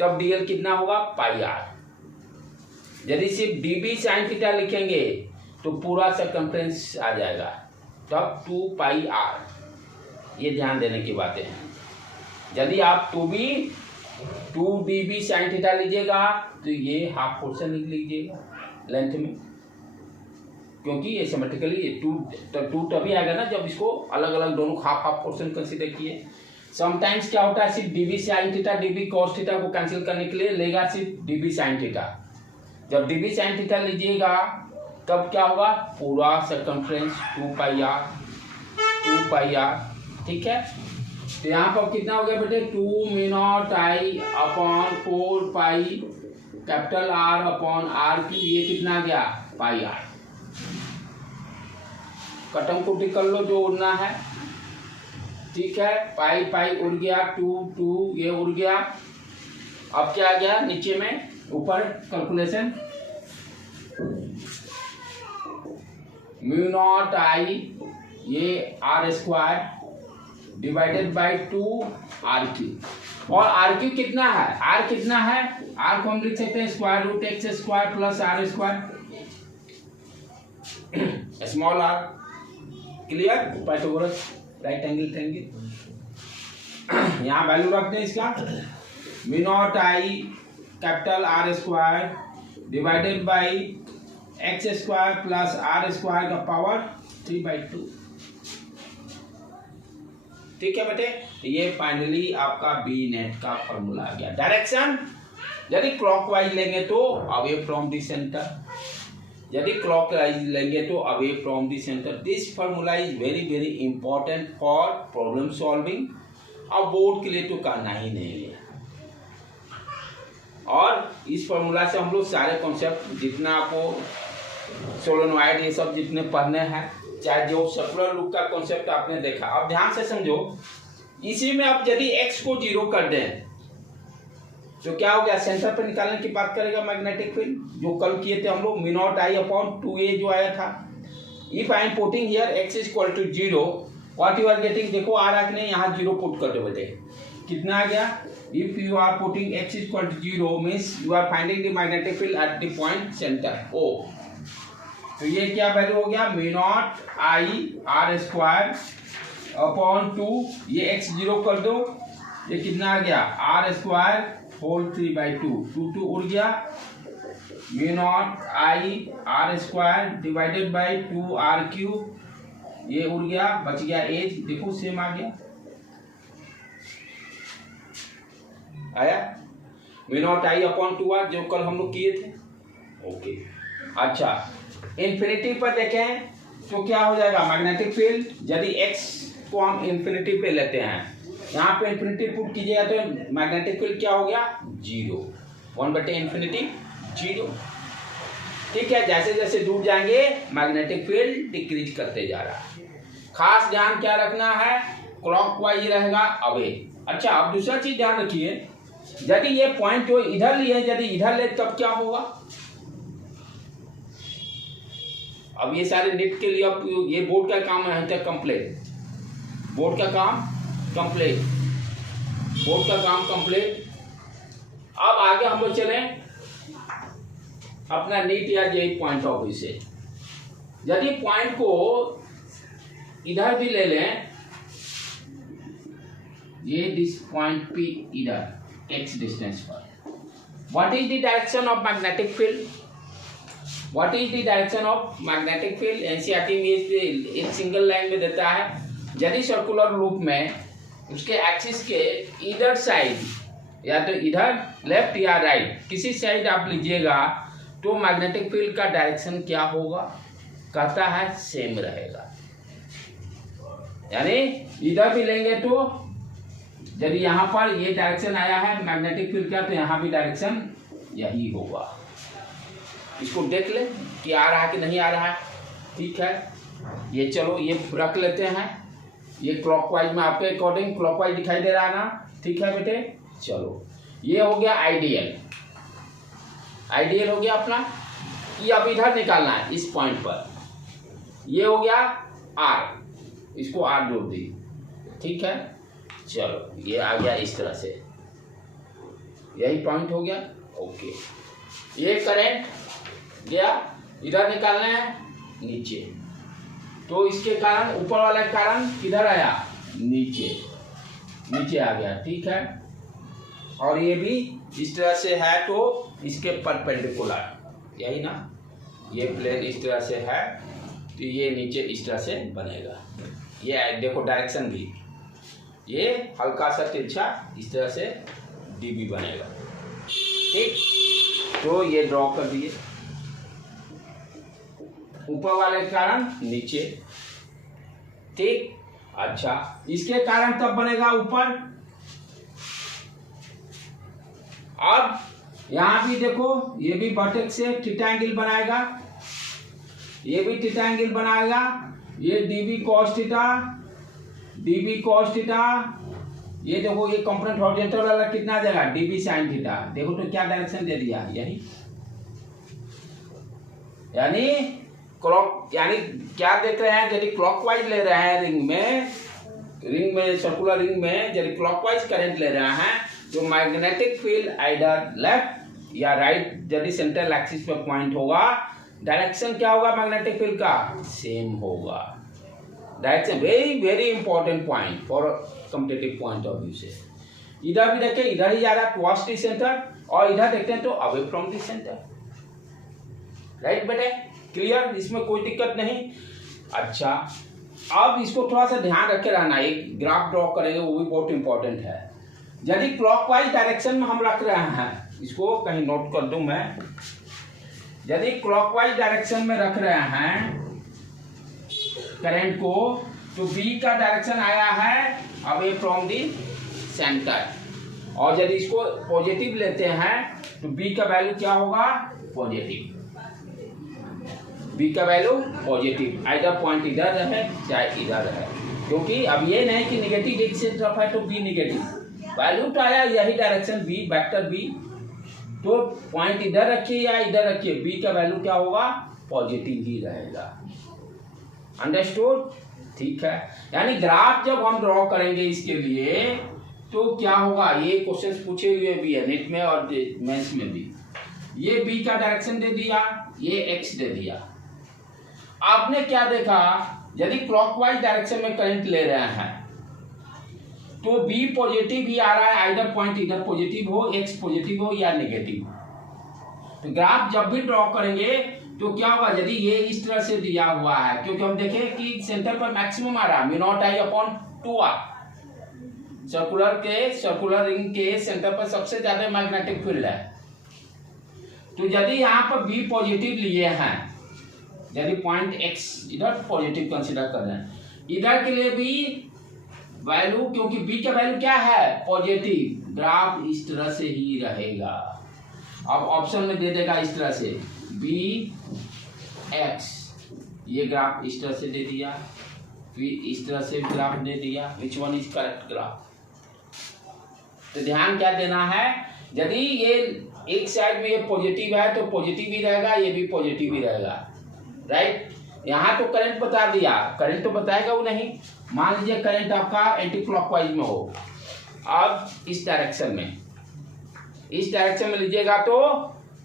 तब DL कितना होगा, पाई R। यदि सिर्फ dB sin थीटा लिखेंगे तो पूरा सर्कमफ्रेंस आ जाएगा, तब 2 पाई R। ये ध्यान देने की बातें हैं। यदि आप 2 dB sin थीटा लीजिएगा तो ये हाफ पोर्शन लिख लीजिएगा लेंथ में, क्योंकि ये सिमेट्रिकली ये 2 तभी आएगा ना जब इसको अलग अलग दोनों हाफ पोर्शन कंसीडर किए। समटाइम्स क्या होता है, सिर्फ dB sin theta dB cos theta को कैंसिल करने के लिए लेगा सिर्फ dB sin थीटा। जब dB sin थीटा लीजिएगा तब क्या होगा, पूरा सर्कमफ्रेंस 2 पाई r, ठीक है। तो यहाँ पर कितना हो गया बेटे, 2 μ0 I upon 4 pi capital R upon R cube, ये कितना आ गया, पाई R। कटम को टिक कर लो जो उड़ना है, ठीक है। पाई पाई उड़ गया, 2 ये उड़ गया। अब क्या आ गया नीचे में, ऊपर कैलकुलेशन μ0 I ये R² divided by 2 R cube. और R क्यूब कितना है, R कितना है, R को हम लिख सकते हैं √x² plus R², small r। Clear, Pythagoras right angle triangle. यहाँ वैल्यू रखते हैं इसका, μ0 I capital R² divided by x² plus R² का पावर 3/2, ठीक है बेटे। ये फाइनली आपका बी नेट का फॉर्मूला आ गया। डायरेक्शन यदि क्लॉकवाइज लेंगे तो अवे फ्रॉम द सेंटर, यदि क्लॉकवाइज लेंगे तो away from the centre. This formula is very very important for problem solving. अब बोर्ड के लिए तो करना ही नहीं है। और इस फॉर्मूला से हम लोग सारे कॉन्सेप्ट जितना आपको सोलेनॉइड ये सब जितने पढ़ने हैं, चाहे जो सर्कुलर लूप का कॉन्सेप्ट आपने देखा, अब ध्यान से समझो। इसी में आप यदि x को 0 कर दें तो क्या हो गया, सेंटर पे निकालने की बात करेगा मैग्नेटिक फील्ड, जो कल किए थे हम लोग, μ0 I अपॉन 2a जो आया था। If I am putting here x is equal to 0, what you are getting, देखो आ रहा कि नहीं, यहाँ 0 पुट कर दो बेटे, कितना आ गया। If you are putting x is equal to 0 means you are finding the magnetic field at the point center O। तो ये क्या वैल्यू हो गया, μ0 I R² अपॉन 2, ये x 0 कर दो, ये कितना आ गया, R² होल 3/2, 2 उड़ गया, μ0 I R² divided by 2 R³, ये उड़ गया, बच गया एज, देखो सेम आ गया, आया μ0 I अपॉन 2R जो कल हम लोग किए थे। ओके, अच्छा इन्फिनिटी पर देखें तो क्या हो जाएगा, मैग्नेटिक फील्ड, यदि x को हम इन्फिनिटी पे लेते हैं, यहाँ पे इन्फिनिटी पुट कीजिएगा तो मैग्नेटिक फील्ड क्या हो गया, 0, 1/∞, 0, ठीक है। जैसे जैसे दूर जाएंगे मैग्नेटिक फील्ड डिक्रीज करते जा रहा है। खास ध्यान क्या रखना है, क्लॉकवाइज रहेगा अवे। अच्छा, अब दूसरा चीज ध्यान रखिए, यदि ये पॉइंट जो इधर लिए, यदि इधर ले तब क्या होगा, अब ये सारे नीट के लिए अब ये बोर्ड का काम है कंप्लीट, बोर्ड का काम कंप्लीट, बोर्ड का काम कंप्लीट। अब आगे हम लोग चलें अपना नीट या जेईई पॉइंट ऑफ व्यू से। यदि पॉइंट को इधर भी ले लें, ये दिस पॉइंट पी इधर x डिस्टेंस पर, what is the direction of magnetic field, what is the direction of magnetic field. NCERT में एक सिंगल लाइन में देता है, यदि सर्कुलर लूप में उसके एक्सिस के इधर साइड, या तो इधर लेफ्ट या राइट किसी साइड आप लीजिएगा, तो मैग्नेटिक फील्ड का डायरेक्शन क्या होगा, कहता है सेम रहेगा। यानी इधर भी लेंगे तो यदि यहाँ पर ये डायरेक्शन आया है मैग्नेटिक फील्ड का, तो यहाँ भी डायरेक्शन यही होगा। इसको देख ले कि आ रहा है कि नहीं आ रहा है। ठीक है, ये चलो ये रख लेते हैं, ये क्लॉकवाइज में आपके अकॉर्डिंग क्लॉकवाइज दिखाई दे रहा है ना। ठीक है बेटे, चलो ये हो गया आइडियल, आइडियल हो गया अपना। ये अब इधर निकालना है इस पॉइंट पर, ये हो गया आर, इसको आर जोड़ दी। ठीक है, चलो ये आ गया इस तरह से, यही पॉइंट हो गया। ओके, ये करंट गया, इधर निकालना है नीचे, तो इसके कारण ऊपर वाला कारण किधर आया, नीचे, नीचे आ गया। ठीक है, और ये भी इस तरह से है तो इसके परपेंडिकुलर, यही ना, ये प्लेन इस तरह से है तो ये नीचे इस तरह से बनेगा। ये देखो डायरेक्शन भी, ये हल्का सा तिरछा इस तरह से डीबी बनेगा। ठीक, तो ये ड्रॉ कर दिए, ऊपर वाले कारण नीचे। ठीक, अच्छा इसके कारण तब बनेगा ऊपर। अब यहां भी देखो, ये भी वर्टेक्स से थीटा एंगल बनाएगा, ये भी थीटा एंगल बनाएगा। ये dB cos theta, dB cos theta, ये देखो ये कंपोनेंट हॉरिजॉन्टल वाला कितना आ जाएगा, डीबी साइन थीटा। देखो तो क्या डायरेक्शन दे दिया, यही, यानी क्लॉक, यानी क्या देख रहे हैं, यदि क्लॉकवाइज ले रहे हैं रिंग में सर्कुलर रिंग में यदि क्लॉकवाइज करंट ले रहे हैं, तो मैग्नेटिक फील्ड आइदर लेफ्ट या राइट, यदि सेंट्रल एक्सिस पर पॉइंट होगा, डायरेक्शन क्या होगा मैग्नेटिक फील्ड का, सेम होगा। Direction very very important point for competitive point of view से। इधर भी देखें, इधर ही जा रहा है टुवर्ड्स द सेंटर, और इधर देखते हैं तो away from the centre. Right बेटे, क्लियर, इसमें कोई दिक्कत नहीं। अच्छा, अब इसको थोड़ा सा ध्यान रखे रहना, एक ग्राफ ड्रॉ करेंगे वो भी बहुत इंपॉर्टेंट है। यदि क्लॉकवाइज डायरेक्शन में हम रख रहे हैं, इसको कहीं नोट कर दूं मैं, यदि क्लॉकवाइज डायरेक्शन में रख रहे हैं करंट को, तो बी का डायरेक्शन आया है अवे फ्रॉम दी सेंटर, और यदि इसको पॉजिटिव लेते हैं तो बी का वैल्यू क्या होगा, पॉजिटिव, बी का वैल्यू पॉजिटिव, आइदर पॉइंट इधर रहे चाहे इधर रहे, क्योंकि अब ये नहीं कि निगेटिव एक से तरफ है तो बी निगेटिव, वैल्यू तो आया यही डायरेक्शन बी, वेक्टर बी, तो पॉइंट इधर रखिए या इधर रखिए, बी का वैल्यू क्या होगा, पॉजिटिव ही रहेगा। अंडरस्टूड? ठीक है, यानी ग्राफ जब हम ड्रॉ करेंगे इसके लिए तो क्या होगा, ये क्वेश्चंस पूछे हुए भी है नेट में और मेंस में भी। ये बी का डायरेक्शन दे दिया, ये एक्स दे दिया। आपने क्या देखा, यदि क्लॉकवाइज डायरेक्शन में करंट ले रहे हैं तो बी पॉजिटिव ही आ रहा है, आइदर पॉइंट इधर पॉजिटिव हो, एक्स पॉजिटिव हो या नेगेटिव। तो ग्राफ जब भी ड्रॉ करेंगे तो क्या होगा, यदि ये इस तरह से दिया हुआ है, क्योंकि हम देखें कि सेंटर पर मैक्सिमम आ रहा है μ0I/2r, सर्कुलर रिंग के सेंटर पर सबसे ज्यादा मैग्नेटिक फील्ड है। तो यदि यहाँ पर बी पॉजिटिव लिए हैं, यदि पॉइंट एक्स इधर पॉजिटिव कंसीडर कर रहे हैं, इधर के लिए भी वैल्यू, क्योंकि बी का वैल्यू क्या है, पॉजिटिव, ग्राफ इस तरह से ही रहेगा। अब ऑप्शन में दे देगा इस तरह से बी एक्स, ये ग्राफ इस तरह से दे दिया, फिर इस तरह से ग्राफ दे दिया, which one is correct graph. तो ध्यान क्या देना है, यदि ये एक साइड में ये पॉजिटिव है तो पॉजिटिव ही रहेगा, ये भी पॉजिटिव ही रहेगा, राइट। यहाँ तो करंट बता दिया, करंट तो बताएगा वो नहीं। मान लीजिए करंट आपका एंटी क्लॉकवाइज में हो, अब इस डायरेक्शन में, इस डायरेक्शन में लीजिएगा तो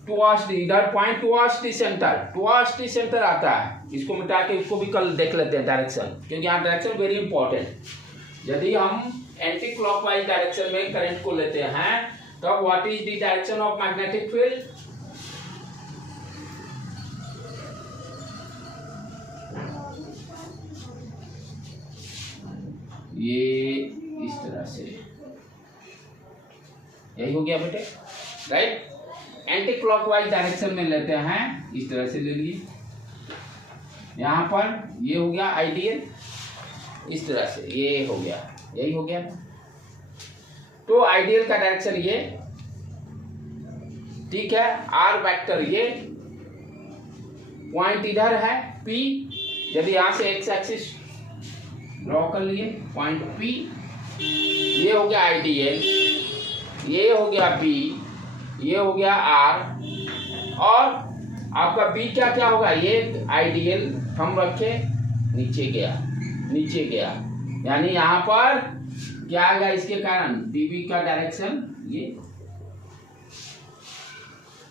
टुवर्ड्स इधर point towards the centre, towards the centre आता है। इसको मिटा के इसको भी कल देख लेते हैं डायरेक्शन, क्योंकि यहाँ डायरेक्शन वेरी इंपॉर्टेंट। यदि हम एंटी क्लॉकवाइज डायरेक्शन में करंट को लेते हैं तब what is the direction of magnetic field? ये इस तरह से, यही हो गया बेटे, राइट। एंटी क्लॉकवाइज डायरेक्शन में लेते हैं, इस तरह से ले लिए, यहाँ पर ये हो गया आइडियल, इस तरह से ये हो गया, यही हो गया। तो आइडियल का डायरेक्शन ये, ठीक है। आर वेक्टर ये, पॉइंट इधर है P, यदि यहां से एक्स एक्सिस ड्रॉ कर लिए, पॉइंट P, ये हो गया आइडियल, ये हो गया B, ये हो गया R, और आपका B क्या क्या होगा, ये आइडियल हम रखे, नीचे गया, नीचे गया, यानी यहाँ पर क्या आएगा, इसके कारण DB का डायरेक्शन ये,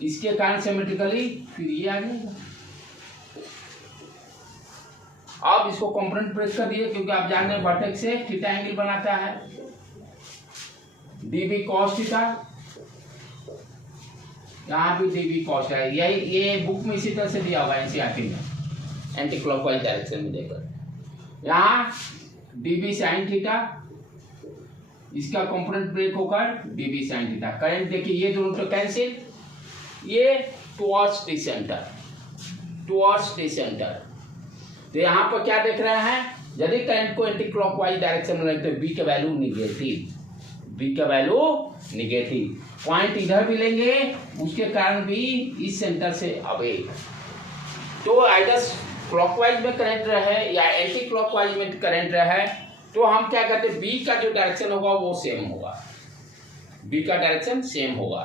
इसके कारण सिमेट्रिकली फिर ये आ जाएगा। अब इसको कंपोनेंट ब्रेक कर दिए, क्योंकि आप जान रहे हैं वर्टेक्स से थीटा एंगल बनाता है, DB cos थीटा, यहाँ भी DB cos है, यही ये बुक में इसी तरह से दिया हुआ है एनसीईआरटी में, एंटी क्लॉकवाइज डायरेक्शन में देकर। यहाँ DB sin थीटा, इसका कंपोनेंट ब्रेक होकर DB sin थीटा। करंट देखिए ये दोनों तो कैंसिल, ये towards the centre, towards the centre. तो यहाँ पर क्या देख रहे हैं, यदि करंट को एंटी क्लॉकवाइज डायरेक्शन में रखते हैं B का वैल्यू निगेटिव, B का वैल्यू निगेटिव, पॉइंट इधर भी लेंगे उसके कारण भी इस सेंटर से अवे। तो आइदर क्लॉकवाइज में करंट रहे या एंटी क्लॉकवाइज में करंट रहे, तो हम क्या करते हैं, B का जो डायरेक्शन होगा वो सेम होगा, B का डायरेक्शन सेम होगा।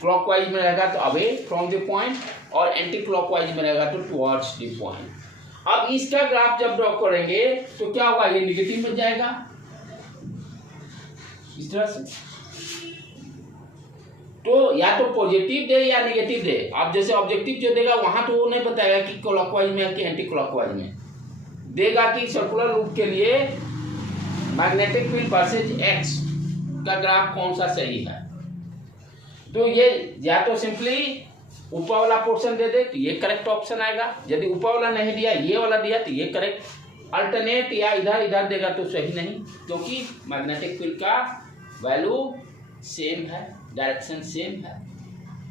क्लॉकवाइज में रहेगा तो अवे फ्रॉम द पॉइंट, और एंटी क्लॉकवाइज में रहेगा तो टुवर्ड्स द पॉइंट। अब इसका ग्राफ जब ड्रॉ करेंगे तो क्या होगा, ये निगेटिव में जाएगा इस तरह से। तो या तो पॉजिटिव दे या निगेटिव दे, आप जैसे ऑब्जेक्टिव जो देगा वहां तो वो नहीं बताएगा कि क्लॉकवाइज में है कि एंटी क्लॉकवाइज में, देगा कि सर्कुलर लूप के लिए मैग्नेटिक फील्ड वर्सेज एक्स का ग्राफ कौन सा सही है। तो ये या तो सिंपली ऊपर वाला पोर्शन दे दे तो ये करेक्ट ऑप्शन आएगा, यदि ऊपर वाला नहीं दिया ये वाला दिया तो ये करेक्ट। अल्टरनेट या इधर इधर देगा तो सही नहीं, क्योंकि मैग्नेटिक फील्ड का वैल्यू सेम है, डायरेक्शन सेम है।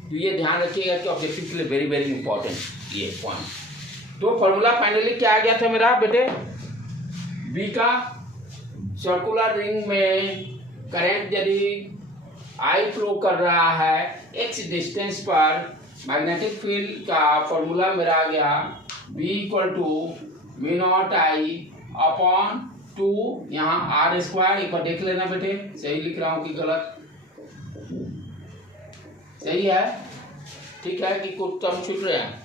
तो ये ध्यान रखिएगा कि ऑब्जेक्टिव के लिए वेरी वेरी इंपॉर्टेंट ये पॉइंट। तो फॉर्मूला फाइनली क्या आ गया था मेरा बेटे, बी का सर्कुलर रिंग में करंट यदि I फ्लो कर रहा है x डिस्टेंस पर, मैग्नेटिक फील्ड का फॉर्मूला मेरा आ गया B equal to mu naught I upon 2, यहाँ R स्क्वायर, एक बार देख लेना बेटे सही लिख रहा हूँ कि गलत, सही है, ठीक है कि कुछ टर्म छूट रहे हैं,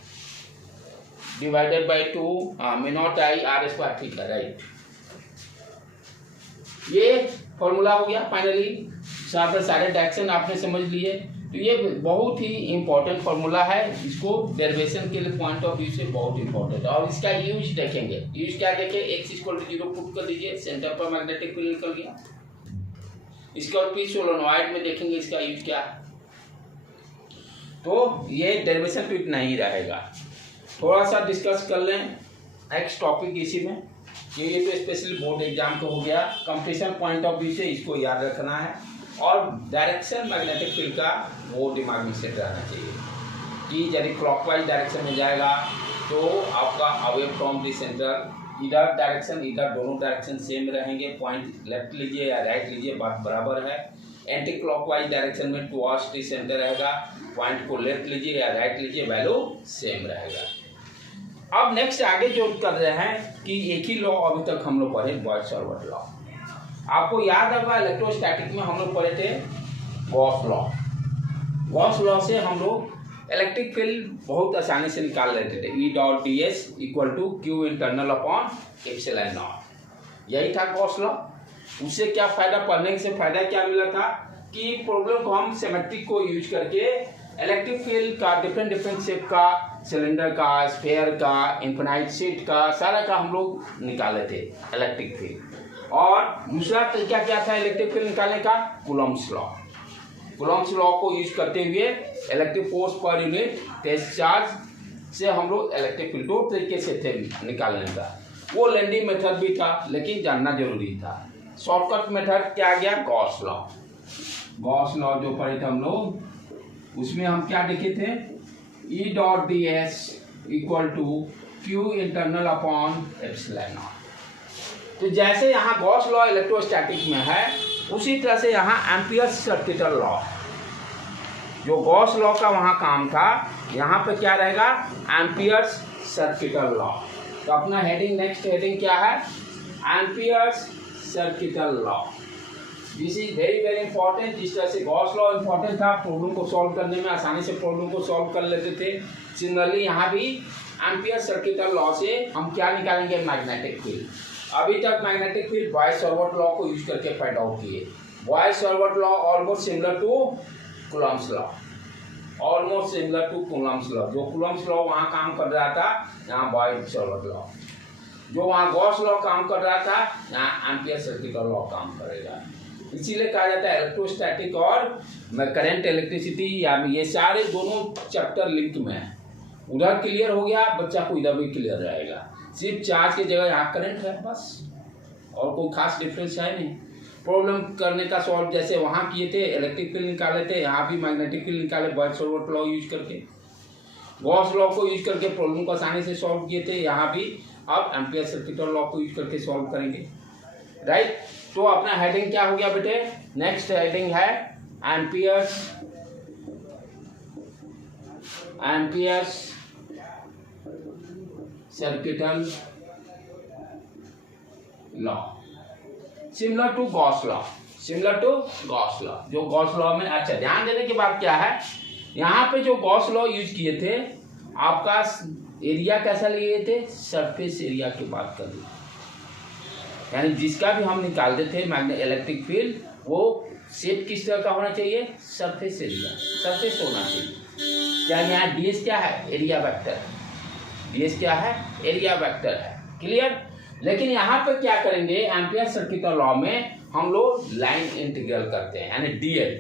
डिवाइडेड बाई 2, हाँ mu naught I R square, ठीक है राइट। ये फॉर्मूला हो गया फाइनली, सारे डायरेक्शन आपने समझ लिए। तो ये बहुत ही इंपॉर्टेंट फॉर्मूला है, इसको डेरिवेशन के लिए पॉइंट ऑफ व्यू से बहुत इंपॉर्टेंट है। और इसका यूज देखेंगे, यूज क्या देखें, x इक्वल टू 0 पुट कर दीजिए, सेंटर पर मैग्नेटिक फील्ड निकल गया। इसके और पी सोलेनॉइड में देखेंगे इसका यूज क्या है। तो ये डेरिवेशन तो इतना ही रहेगा, थोड़ा सा डिस्कस कर लें नेक्स्ट टॉपिक इसी में, ये तो स्पेशली बोर्ड एग्जाम को हो गया। कंपटीशन पॉइंट ऑफ व्यू से इसको याद रखना है, और डायरेक्शन मैग्नेटिक फील्ड का वो दिमाग में सेट रहना चाहिए कि यदि क्लॉकवाइज डायरेक्शन में जाएगा तो आपका अवे फ्रॉम द सेंटर, इधर डायरेक्शन इधर दोनों डायरेक्शन सेम रहेंगे, पॉइंट लेफ्ट लीजिए या राइट लीजिए बात बराबर है। एंटी क्लॉकवाइज डायरेक्शन में टुवर्ड्स द सेंटर रहेगा, पॉइंट को लेफ्ट लीजिए या राइट लीजिए वैल्यू सेम रहेगा। अब नेक्स्ट आगे जो कर रहे हैं कि एक ही लॉ अभी तक हम लोग पढ़े, बॉयल-सावर्ट लॉ। आपको याद होगा इलेक्ट्रोस्टैटिक में हम लोग पढ़े थे गॉस लॉ। गॉस लॉ से हम लोग इलेक्ट्रिक फील्ड बहुत आसानी से निकाल लेते थे। E.ds equal to Q internal upon epsilon naught, यही था गॉस लॉ। उससे क्या फायदा, पढ़ने से फायदा क्या मिला था कि प्रॉब्लम को हम सिमेट्रिक को यूज करके इलेक्ट्रिक फील्ड का डिफरेंट डिफरेंट शेप का, सिलेंडर का, स्फीयर का, इन्फिनाइट शीट का, सारा का हम लोग निकाले थे इलेक्ट्रिक फील्ड। और दूसरा तरीका क्या था इलेक्ट्रिक फील्ड निकालने का, कूलम्ब्स लॉ। कूलम्ब्स लॉ को यूज करते हुए electric force per unit test charge से हम लोग इलेक्ट्रिक फील्ड, दो तरीके से थे निकालने का। वो लेंडी मेथड भी था लेकिन जानना जरूरी था। शॉर्टकट मेथड क्या गया, गॉस लॉ। गॉस लॉ जो पढ़े थे हम लोग, उसमें हम क्या लिखे थे, E.ds equal to Q internal upon epsilon naught. तो जैसे यहाँ गॉस लॉ इलेक्ट्रोस्टैटिक में है, उसी तरह से यहाँ एम्पियर्स सर्किटल लॉ, जो गॉस लॉ का वहाँ काम था, यहाँ पे क्या रहेगा, एम्पियर्स सर्किटल लॉ। तो अपना हेडिंग, नेक्स्ट हेडिंग क्या है, Ampere's circuital law. This is very very important. जिस तरह से गॉस लॉ इंपॉर्टेंट था, प्रॉब्लम को सॉल्व करने में आसानी से प्रॉब्लम को सॉल्व कर लेते थे, सिमिलरली यहाँ भी एम्पियर सर्किटल लॉ से हम क्या निकालेंगे, मैग्नेटिक फील्ड। अभी तक मैग्नेटिक फील्ड बॉयस-सावर्त लॉ को यूज करके फाइंड आउट किए। Biot Savart law almost similar to Coulomb's law, almost similar to Coulomb's law. जो कूलम्ब्स लॉ वहाँ काम कर रहा था, यहाँ बॉयस-सावर्त लॉ। जो वहाँ गॉस लॉ काम कर रहा था, यहाँ एम्पियर सर्किटल लॉ काम करेगा। इसीलिए कहा जाता है इलेक्ट्रोस्टैटिक और करंट इलेक्ट्रिसिटी, या ये सारे दोनों चैप्टर लिंक में है। उधर क्लियर हो गया बच्चा को, इधर भी क्लियर रहेगा। सिर्फ चार्ज की जगह यहाँ करंट है बस, और कोई खास डिफरेंस है नहीं। प्रॉब्लम करने का सॉल्व जैसे वहाँ किए थे, इलेक्ट्रिक फील्ड निकाले थे, यहाँ भी मैग्नेटिक फील्ड निकाले बॉयस-सावर्त लॉ यूज करके। गॉस लॉ को यूज करके प्रॉब्लम को आसानी से सॉल्व किए थे, यहाँ भी अब एम्पियर सर्किटल लॉ को यूज करके सॉल्व करेंगे, राइट। तो अपना हेडिंग क्या हो गया बेटे, नेक्स्ट हेडिंग है Ampere's circuital law, similar to Gauss law, similar to Gauss law. जो गॉस लॉ में, अच्छा ध्यान देने की बात क्या है, यहाँ पे जो गॉस लॉ यूज किए थे, आपका एरिया कैसा लिए थे, सरफेस एरिया की बात कर ली, यानी जिसका भी हम निकालते थे मैग्नेटिक इलेक्ट्रिक फील्ड, वो शेप किस तरह का होना चाहिए, सरफेस एरिया, सरफेस होना चाहिए। क्या यहाँ ds क्या है, एरिया वेक्टर, ds क्या है, एरिया वेक्टर है, क्लियर। लेकिन यहाँ पर क्या करेंगे, एम्पियर सर्किटल लॉ में हम लोग लाइन इंटीग्रल करते हैं, यानी dl।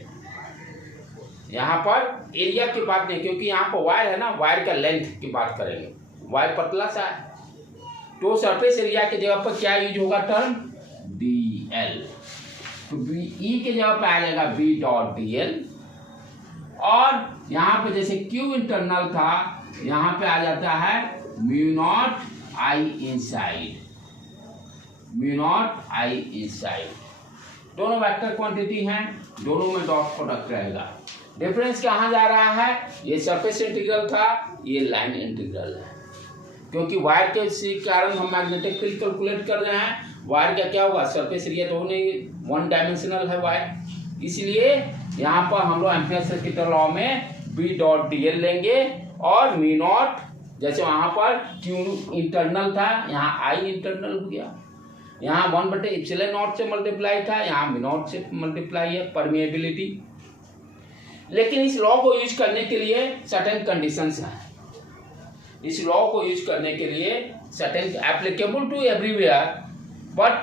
यहाँ पर एरिया की बात नहीं, क्योंकि यहाँ पर वायर है ना, वायर का लेंथ की बात करेंगे, वायर पतला सा है, तो सरफेस एरिया की जगह पर क्या यूज होगा, टर्म dl। तो E की जगह पर आ जाएगा B.dl, और यहाँ पे जैसे Q इंटरनल था, यहाँ पे आ जाता है mu naught I inside, mu naught I inside. दोनों वेक्टर क्वांटिटी हैं, दोनों में डॉट प्रोडक्ट रहेगा। डिफरेंस कहाँ जा रहा है, ये सरफेस इंटीग्रल था, ये लाइन इंटीग्रल है, क्योंकि वायर के कारण हम मैग्नेटिक फील्ड कैलकुलेट कर रहे हैं। वायर का क्या होगा, सरफेस एरिया तो नहीं, वन डायमेंशनल है वायर, इसलिए यहाँ पर हम लोग एम्पियर सर्किटल लॉ में B.dl लेंगे, और म्यू नॉट, जैसे वहाँ पर Q इंटरनल था, यहाँ I इंटरनल हो गया, यहाँ 1/ε0 से मल्टीप्लाई था, यहाँ म्यू नॉट से मल्टीप्लाई है, परमिएबिलिटी। लेकिन इस लॉ को यूज करने के लिए सर्टेन कंडीशंस हैं, इस लॉ को यूज करने के लिए certain applicable to everywhere, but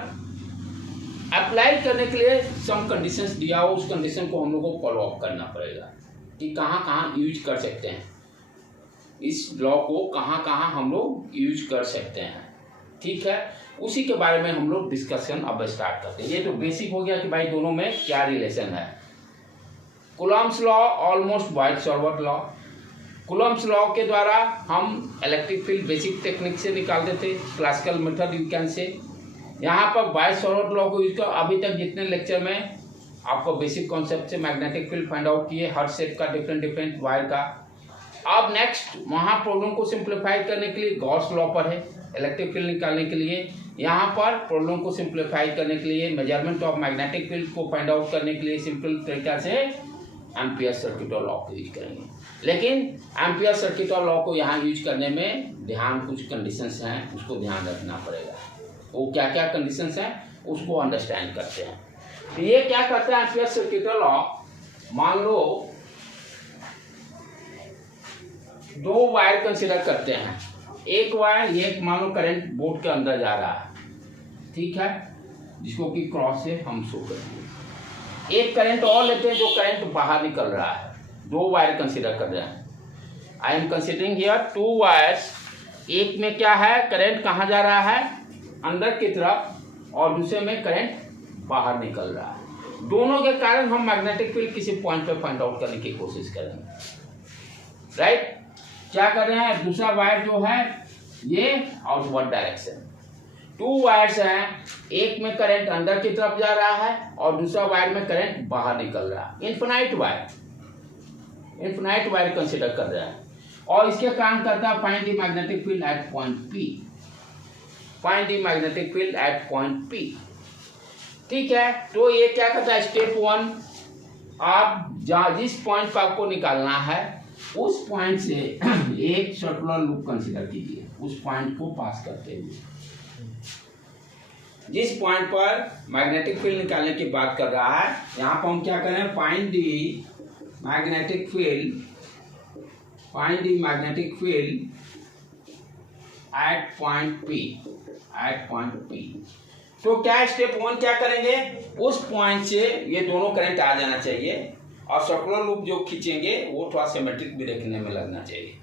apply करने के लिए सम कंडीशंस दिया हो, उस कंडीशन को हम लोग को फॉलो अप करना पड़ेगा कि कहाँ कहाँ यूज कर सकते हैं, इस लॉ को कहाँ कहाँ हम लोग यूज कर सकते हैं, ठीक है। उसी के बारे में हम लोग डिस्कशन अब स्टार्ट करते हैं। ये तो बेसिक हो गया कि भाई दोनों में क्या रिलेशन है। Coulomb's law almost boys-Savart law, Coulomb's law के द्वारा हम इलेक्ट्रिक फील्ड बेसिक टेक्निक से निकालते थे, classical method you can say. यहाँ पर बॉयस-सावर्त लॉ को यूज कर अभी तक जितने लेक्चर में आपको बेसिक कॉन्सेप्ट से मैग्नेटिक फील्ड फाइंड आउट किए, हर शेप का, डिफरेंट डिफरेंट वायर का। अब नेक्स्ट वहाँ प्रॉब्लम को सिंप्लीफाई करने के लिए गॉस लॉ पर है, इलेक्ट्रिक फील्ड निकालने के लिए। यहाँ पर प्रॉब्लम को सिंप्लीफाई करने के लिए, मेजरमेंट ऑफ मैग्नेटिक फील्ड को फाइंड आउट करने के लिए सिंपल तरीका से एम्पियर सर्किट लॉ को यूज करेंगे। लेकिन एम्पियर सर्किट लॉ को यहाँ यूज करने में ध्यान, कुछ कंडीशंस हैं, उसको ध्यान रखना पड़ेगा। वो क्या क्या कंडीशंस हैं उसको अंडरस्टैंड करते हैं। तो ये क्या करता है एम्पियर सर्किट लॉ, मान लो 2 वायर कंसिडर करते हैं। एक वायर ये मान लो करंट बोर्ड के अंदर जा रहा है, ठीक है, जिसको कि क्रॉस से हम शो करेंगे। एक करंट और लेते हैं जो करंट बाहर निकल रहा है। 2 वायर कंसिडर कर रहे हैं। I am considering here 2 wires. एक में क्या है, करंट कहाँ जा रहा है, अंदर की तरफ, और दूसरे में करंट बाहर निकल रहा है। दोनों के कारण हम मैग्नेटिक फील्ड किसी पॉइंट पे फाइंड आउट करने की कोशिश करेंगे। राइट, क्या कर रहे हैं, दूसरा वायर जो है ये आउटवर्ड डायरेक्शन। 2 वायर्स हैं, एक में करंट अंदर की तरफ जा रहा है और दूसरा वायर में करंट बाहर निकल रहा है। इन्फिनाइट वायर कंसिडर कर रहा है और इसके कारण करता है find the magnetic field eight point P. Find the magnetic field eight point P, ठीक है। तो ये क्या करता है, स्टेप 1, आप जिस पॉइंट पर आपको निकालना है उस पॉइंट से एक सर्कुलर लूप कंसिडर कीजिए, उस पॉइंट को पास करते हुए। जिस पॉइंट पर मैग्नेटिक फील्ड निकालने की बात कर रहा है, यहाँ पर हम क्या करें, find the magnetic field eight point P. तो क्या स्टेप 1 क्या करेंगे, उस पॉइंट से ये दोनों करंट आ जाना चाहिए और सर्कुलर लूप जो खींचेंगे वो थोड़ा सिमेट्रिक भी देखने में लगना चाहिए।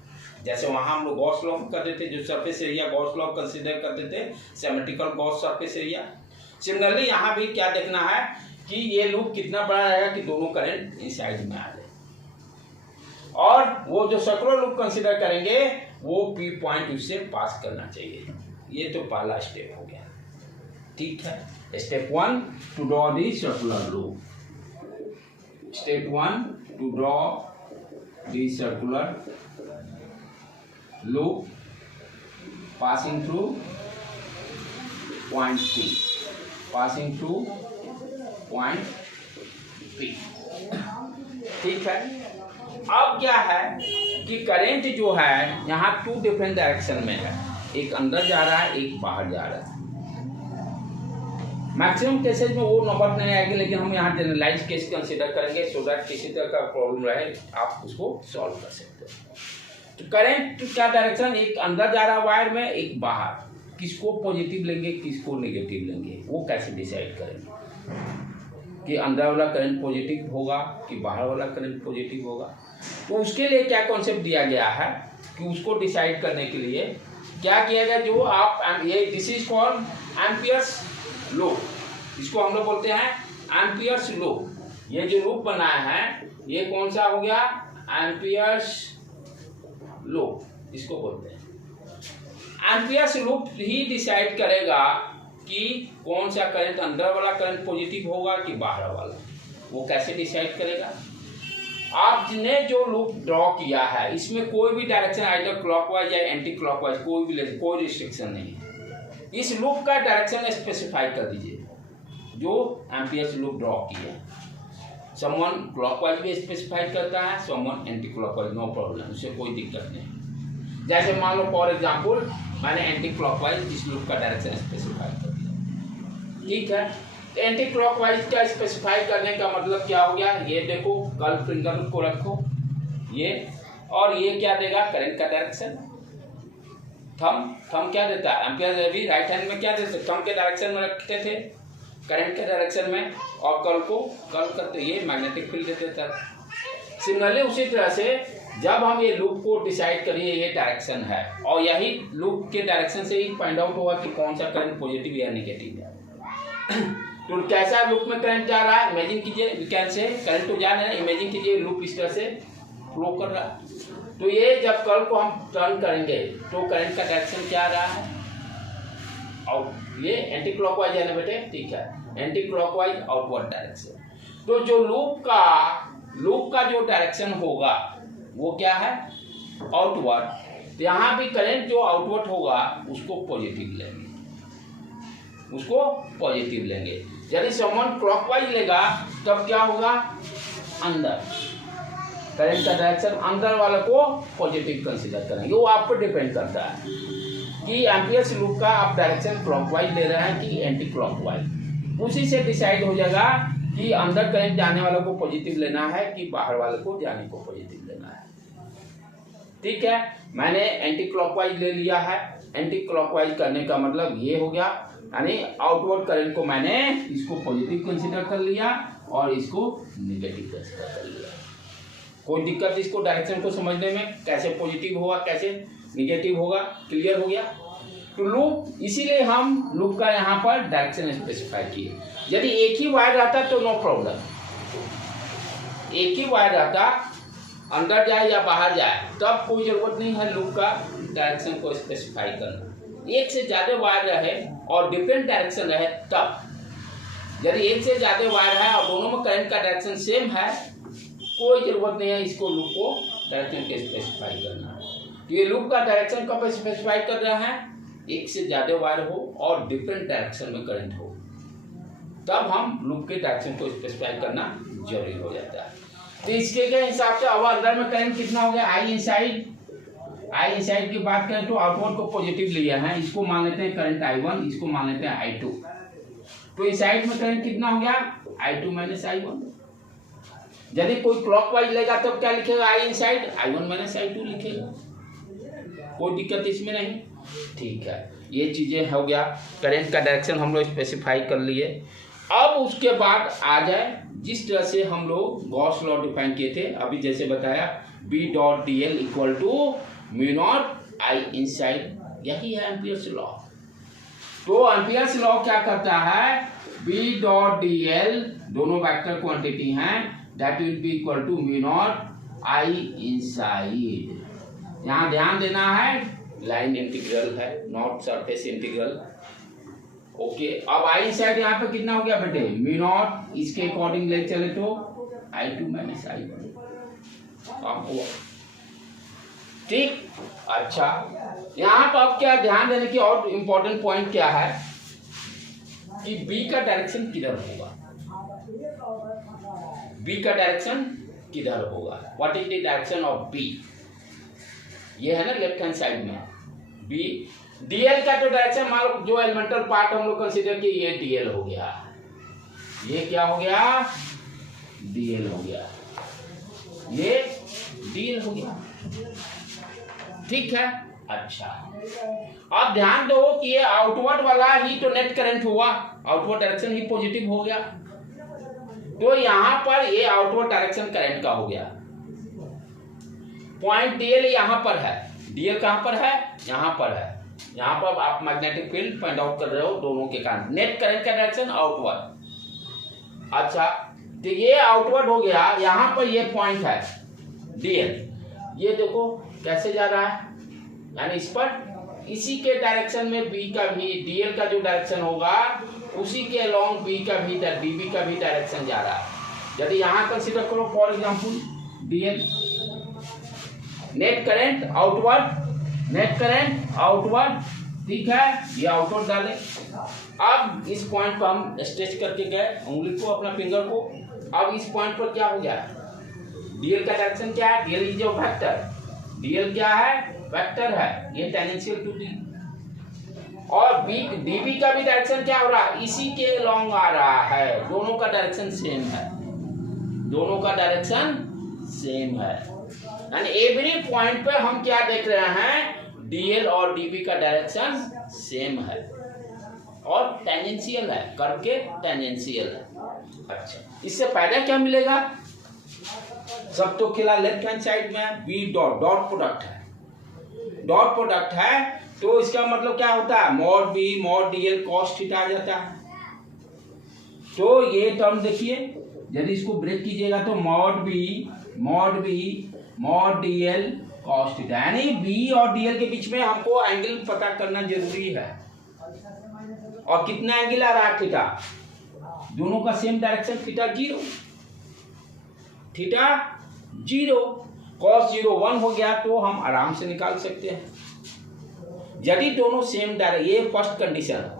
जैसे वहाँ हम लोग गॉस लॉ करते थे, जो surface area Gauss law consider करते थे, symmetrical Gauss surface area. Similarly यहाँ भी क्या देखना है कि ये लूप कितना बड़ा रहेगा कि दोनों करंट इस साइड में आ जाए, और वो जो सर्कुलर लूप कंसिडर करेंगे वो पी पॉइंट उससे पास करना चाहिए। ये तो पहला स्टेप हो गया, ठीक है। Step 1 to draw the circular loop. Step 1 to draw the circular loop passing through point P, ठीक है। अब क्या है कि करंट जो है यहाँ 2 डिफरेंट डायरेक्शन में है, एक अंदर जा रहा है, एक बाहर जा रहा है। मैक्सिमम केसेज में वो नंबर नहीं आएगी, लेकिन हम यहाँ जनरलाइज केस कंसिडर करेंगे सो दैट किसी तरह का प्रॉब्लम रहे आप उसको सॉल्व कर सकते हो। तो करंट क्या डायरेक्शन, एक अंदर जा रहा वायर में, एक बाहर। किसको पॉजिटिव लेंगे किसको नेगेटिव लेंगे वो कैसे डिसाइड करेंगे कि अंदर वाला करंट पॉजिटिव होगा कि बाहर वाला करंट पॉजिटिव होगा। तो उसके लिए क्या कॉन्सेप्ट दिया गया है कि उसको डिसाइड करने के लिए क्या किया गया, जो आप ये this is called Ampere's law, इसको हम लोग बोलते हैं एम्पियर्स लॉ। ये जो लूप बनाया है ये कौन सा हो गया, एम्पियर्स लॉ इसको बोलते हैं। एम्पियर्स लूप ही डिसाइड करेगा कि कौन सा करंट, अंदर वाला करंट पॉजिटिव होगा कि बाहर वाला। वो कैसे डिसाइड करेगा, आपने जो लूप ड्रॉ किया है इसमें कोई भी डायरेक्शन आइदर क्लॉकवाइज या एंटी क्लॉकवाइज कोई रिस्ट्रिक्शन नहीं है। इस लूप का डायरेक्शन स्पेसिफाई कर दीजिए जो एम्पियर्स लूप ड्रॉ किया। समवन क्लॉकवाइज भी स्पेसिफाई करता है, someone anti clockwise, no problem, उससे कोई दिक्कत नहीं। जैसे मान लो फॉर एग्जांपल मैंने एंटी क्लॉकवाइज इस लूप का डायरेक्शन स्पेसिफाई कर दिया, ठीक है। तो एंटी क्लॉकवाइज का स्पेसिफाई करने का मतलब क्या हो गया, ये देखो कर्व फिंगर को रखो ये, और ये क्या देगा, करंट का डायरेक्शन। थंब क्या देता है, एम्पियर भी राइट हैंड में क्या देते, थंब के डायरेक्शन में रखते थे करंट के डायरेक्शन में, और कर्व करते ये मैग्नेटिक फील्ड देते थे। सिमिलरली उसी तरह से जब हम ये लूप को डिसाइड करिए ये डायरेक्शन है, और यही लूप के डायरेक्शन से ही फाइंड आउट होगा कि कौन सा करंट पॉजिटिव या नेगेटिव है। तो कैसा लूप में करंट जा रहा है, इमेजिन कीजिए, वी कैन से करंट तो जा रहा है, इमेजिन कीजिए लूप इस तरह से फ्लो कर रहा है। तो ये जब कर्व को हम टर्न करेंगे तो करंट का डायरेक्शन क्या आ रहा है, और ये एंटी क्लॉकवाइज है ना बेटे, ठीक है, एंटी क्लॉकवाइज आउटवर्ड डायरेक्शन। तो जो लूप का जो डायरेक्शन होगा वो क्या है, आउटवर्ड। तो यहाँ भी करंट जो आउटवर्ड होगा उसको पॉजिटिव लेंगे। यदि समवन क्लॉकवाइज लेगा तब क्या होगा, अंदर। करंट का डायरेक्शन अंदर वाले को पॉजिटिव कंसीडर करेंगे। वो आप पर डिपेंड करता है कि एम्पियर्स लूप का आप डायरेक्शन क्लॉकवाइज ले रहे हैं कि एंटी क्लॉकवाइज। उसी से डिसाइड हो जाएगा कि अंदर करंट जाने वाले को पॉजिटिव लेना है कि बाहर वाले को जाने को पॉजिटिव लेना है। ठीक है, मैंने एंटी क्लॉकवाइज ले लिया है। एंटी क्लॉकवाइज करने का मतलब ये हो गया, यानी आउटवर्ड करंट को मैंने इसको पॉजिटिव कंसीडर कर लिया और इसको नेगेटिव कंसीडर कर लिया। कोई दिक्कत इसको डायरेक्शन को समझने में, कैसे पॉजिटिव होगा कैसे निगेटिव होगा, क्लियर हो गया। तो लूप, इसीलिए हम लूप का यहाँ पर डायरेक्शन स्पेसिफाई किए। यदि एक ही वायर रहता तो नो प्रॉब्लम, एक ही वायर रहता अंदर जाए या बाहर जाए तब कोई जरूरत नहीं है लूप का डायरेक्शन को स्पेसिफाई करना। एक से ज़्यादा वायर रहे और डिफरेंट डायरेक्शन रहे तब, यदि एक से ज़्यादा वायर है और दोनों में करंट का डायरेक्शन सेम है, कोई जरूरत नहीं है इसको लूप को डायरेक्शन के स्पेसिफाई करना। तो ये लूप का डायरेक्शन कब स्पेसिफाई कर रहा है, एक से ज़्यादा वायर हो और डिफरेंट डायरेक्शन में करंट हो, तब हम लूप के डायरेक्शन को स्पेसिफाई करना जरूरी हो जाता है। तो इसके के हिसाब से अब अंदर में करंट कितना हो गया, आई इनसाइड की बात करें तो आउटवर्ड को पॉजिटिव लिया है, इसको मान लेते हैं करंट I1, इसको मान लेते हैं I2। तो इनसाइड में करंट कितना हो गया, I2 माइनस I1। यदि कोई क्लॉकवाइज लेगा तब क्या लिखेगा, आई इनसाइड I1 माइनस I2 लिखेगा, कोई दिक्कत इसमें नहीं। ठीक है, ये चीजें हो गया, करंट का डायरेक्शन हम लोग स्पेसिफाई कर लिए। अब उसके बाद आ जाए जिस तरह से हम लोग गॉस लॉ डिफाइन किए थे अभी, जैसे बताया B.dl equal to mu not I inside, यही है एम्पियर्स लॉ। तो एम्पियर्स लॉ क्या करता है, B.dl दोनों वेक्टर क्वांटिटी हैं, that will be equal to mu not I inside. यहाँ ध्यान देना है लाइन इंटीग्रल है, नॉट सरफेस इंटीग्रल। ओके, अब आई साइड यहाँ पे कितना हो गया बेटे, म्यू नॉट, इसके अकॉर्डिंग ले चले तो I2 माइनस I1 काम हुआ। ठीक, अच्छा यहाँ पर अब क्या ध्यान देने की और इम्पोर्टेंट पॉइंट क्या है कि B का डायरेक्शन किधर होगा, B का डायरेक्शन किधर होगा, what is the direction of B। ये है ना लेफ्ट हैंड साइड में B। DL का तो डायरेक्शन मान लो जो एलिमेंटल पार्ट हम लोग कंसीडर किए, ये DL हो गया, ये क्या हो गया, DL हो गया, ये DL हो गया। ठीक है, अच्छा अब ध्यान दो कि ये आउटवर्ड वाला ही तो नेट करंट हुआ, आउटवर्ड डायरेक्शन ही पॉजिटिव हो गया, तो यहां पर ये आउटवर्ड डायरेक्शन करंट का हो गया। पॉइंट DL यहां पर है, DL कहां पर है, यहां पर है, यहाँ पर आप मैग्नेटिक फील्ड फाइंड आउट कर रहे हो दोनों के कारण, नेट करंट का डायरेक्शन आउटवर्ड। अच्छा, तो ये आउटवर्ड हो गया, यहाँ पर ये पॉइंट है DL, ये देखो कैसे जा रहा है, यानी इस पर इसी के डायरेक्शन में B का भी, DL का जो डायरेक्शन होगा उसी के अलोंग B का भी, DB का भी डायरेक्शन जा रहा है। यदि यहाँ कंसीडर करो for example DL, net current outward, net current outward, ठीक है, ये आउटवर्ड डाले। अब इस पॉइंट पर हम स्ट्रेच करके गए उंगली को, अपना फिंगर को, अब इस पॉइंट पर क्या हो गया, DL का डायरेक्शन क्या है, DL is a vector, DL क्या है, वेक्टर है, ये टेंजेंशियल टू D। और DB का भी डायरेक्शन क्या हो रहा है, इसी के अलोंग आ रहा है, दोनों का डायरेक्शन सेम है, दोनों का डायरेक्शन सेम है, यानी एवरी पॉइंट पे हम क्या देख रहे हैं, DL और DB का डायरेक्शन सेम है और टेंजेंशियल है, कर्व के टेंजेंशियल है। अच्छा, इससे फायदा क्या मिलेगा, सब तो खिला लेफ्ट हैंड साइड में B डॉट, डॉट प्रोडक्ट है, डॉट प्रोडक्ट है, तो इसका मतलब क्या होता है, mod B mod DL cos theta आ जाता है। तो ये टर्म देखिए, यदि इसको ब्रेक कीजिएगा तो mod B mod DL cos theta, यानी B और DL के बीच में हमको एंगल पता करना जरूरी है। और कितना एंगल आ रहा है, थीटा, दोनों का same direction, theta 0, theta 0, cos 0 1 हो गया तो हम आराम से निकाल सकते हैं। यदि दोनों सेम डायरेक्शन, ये फर्स्ट कंडीशन,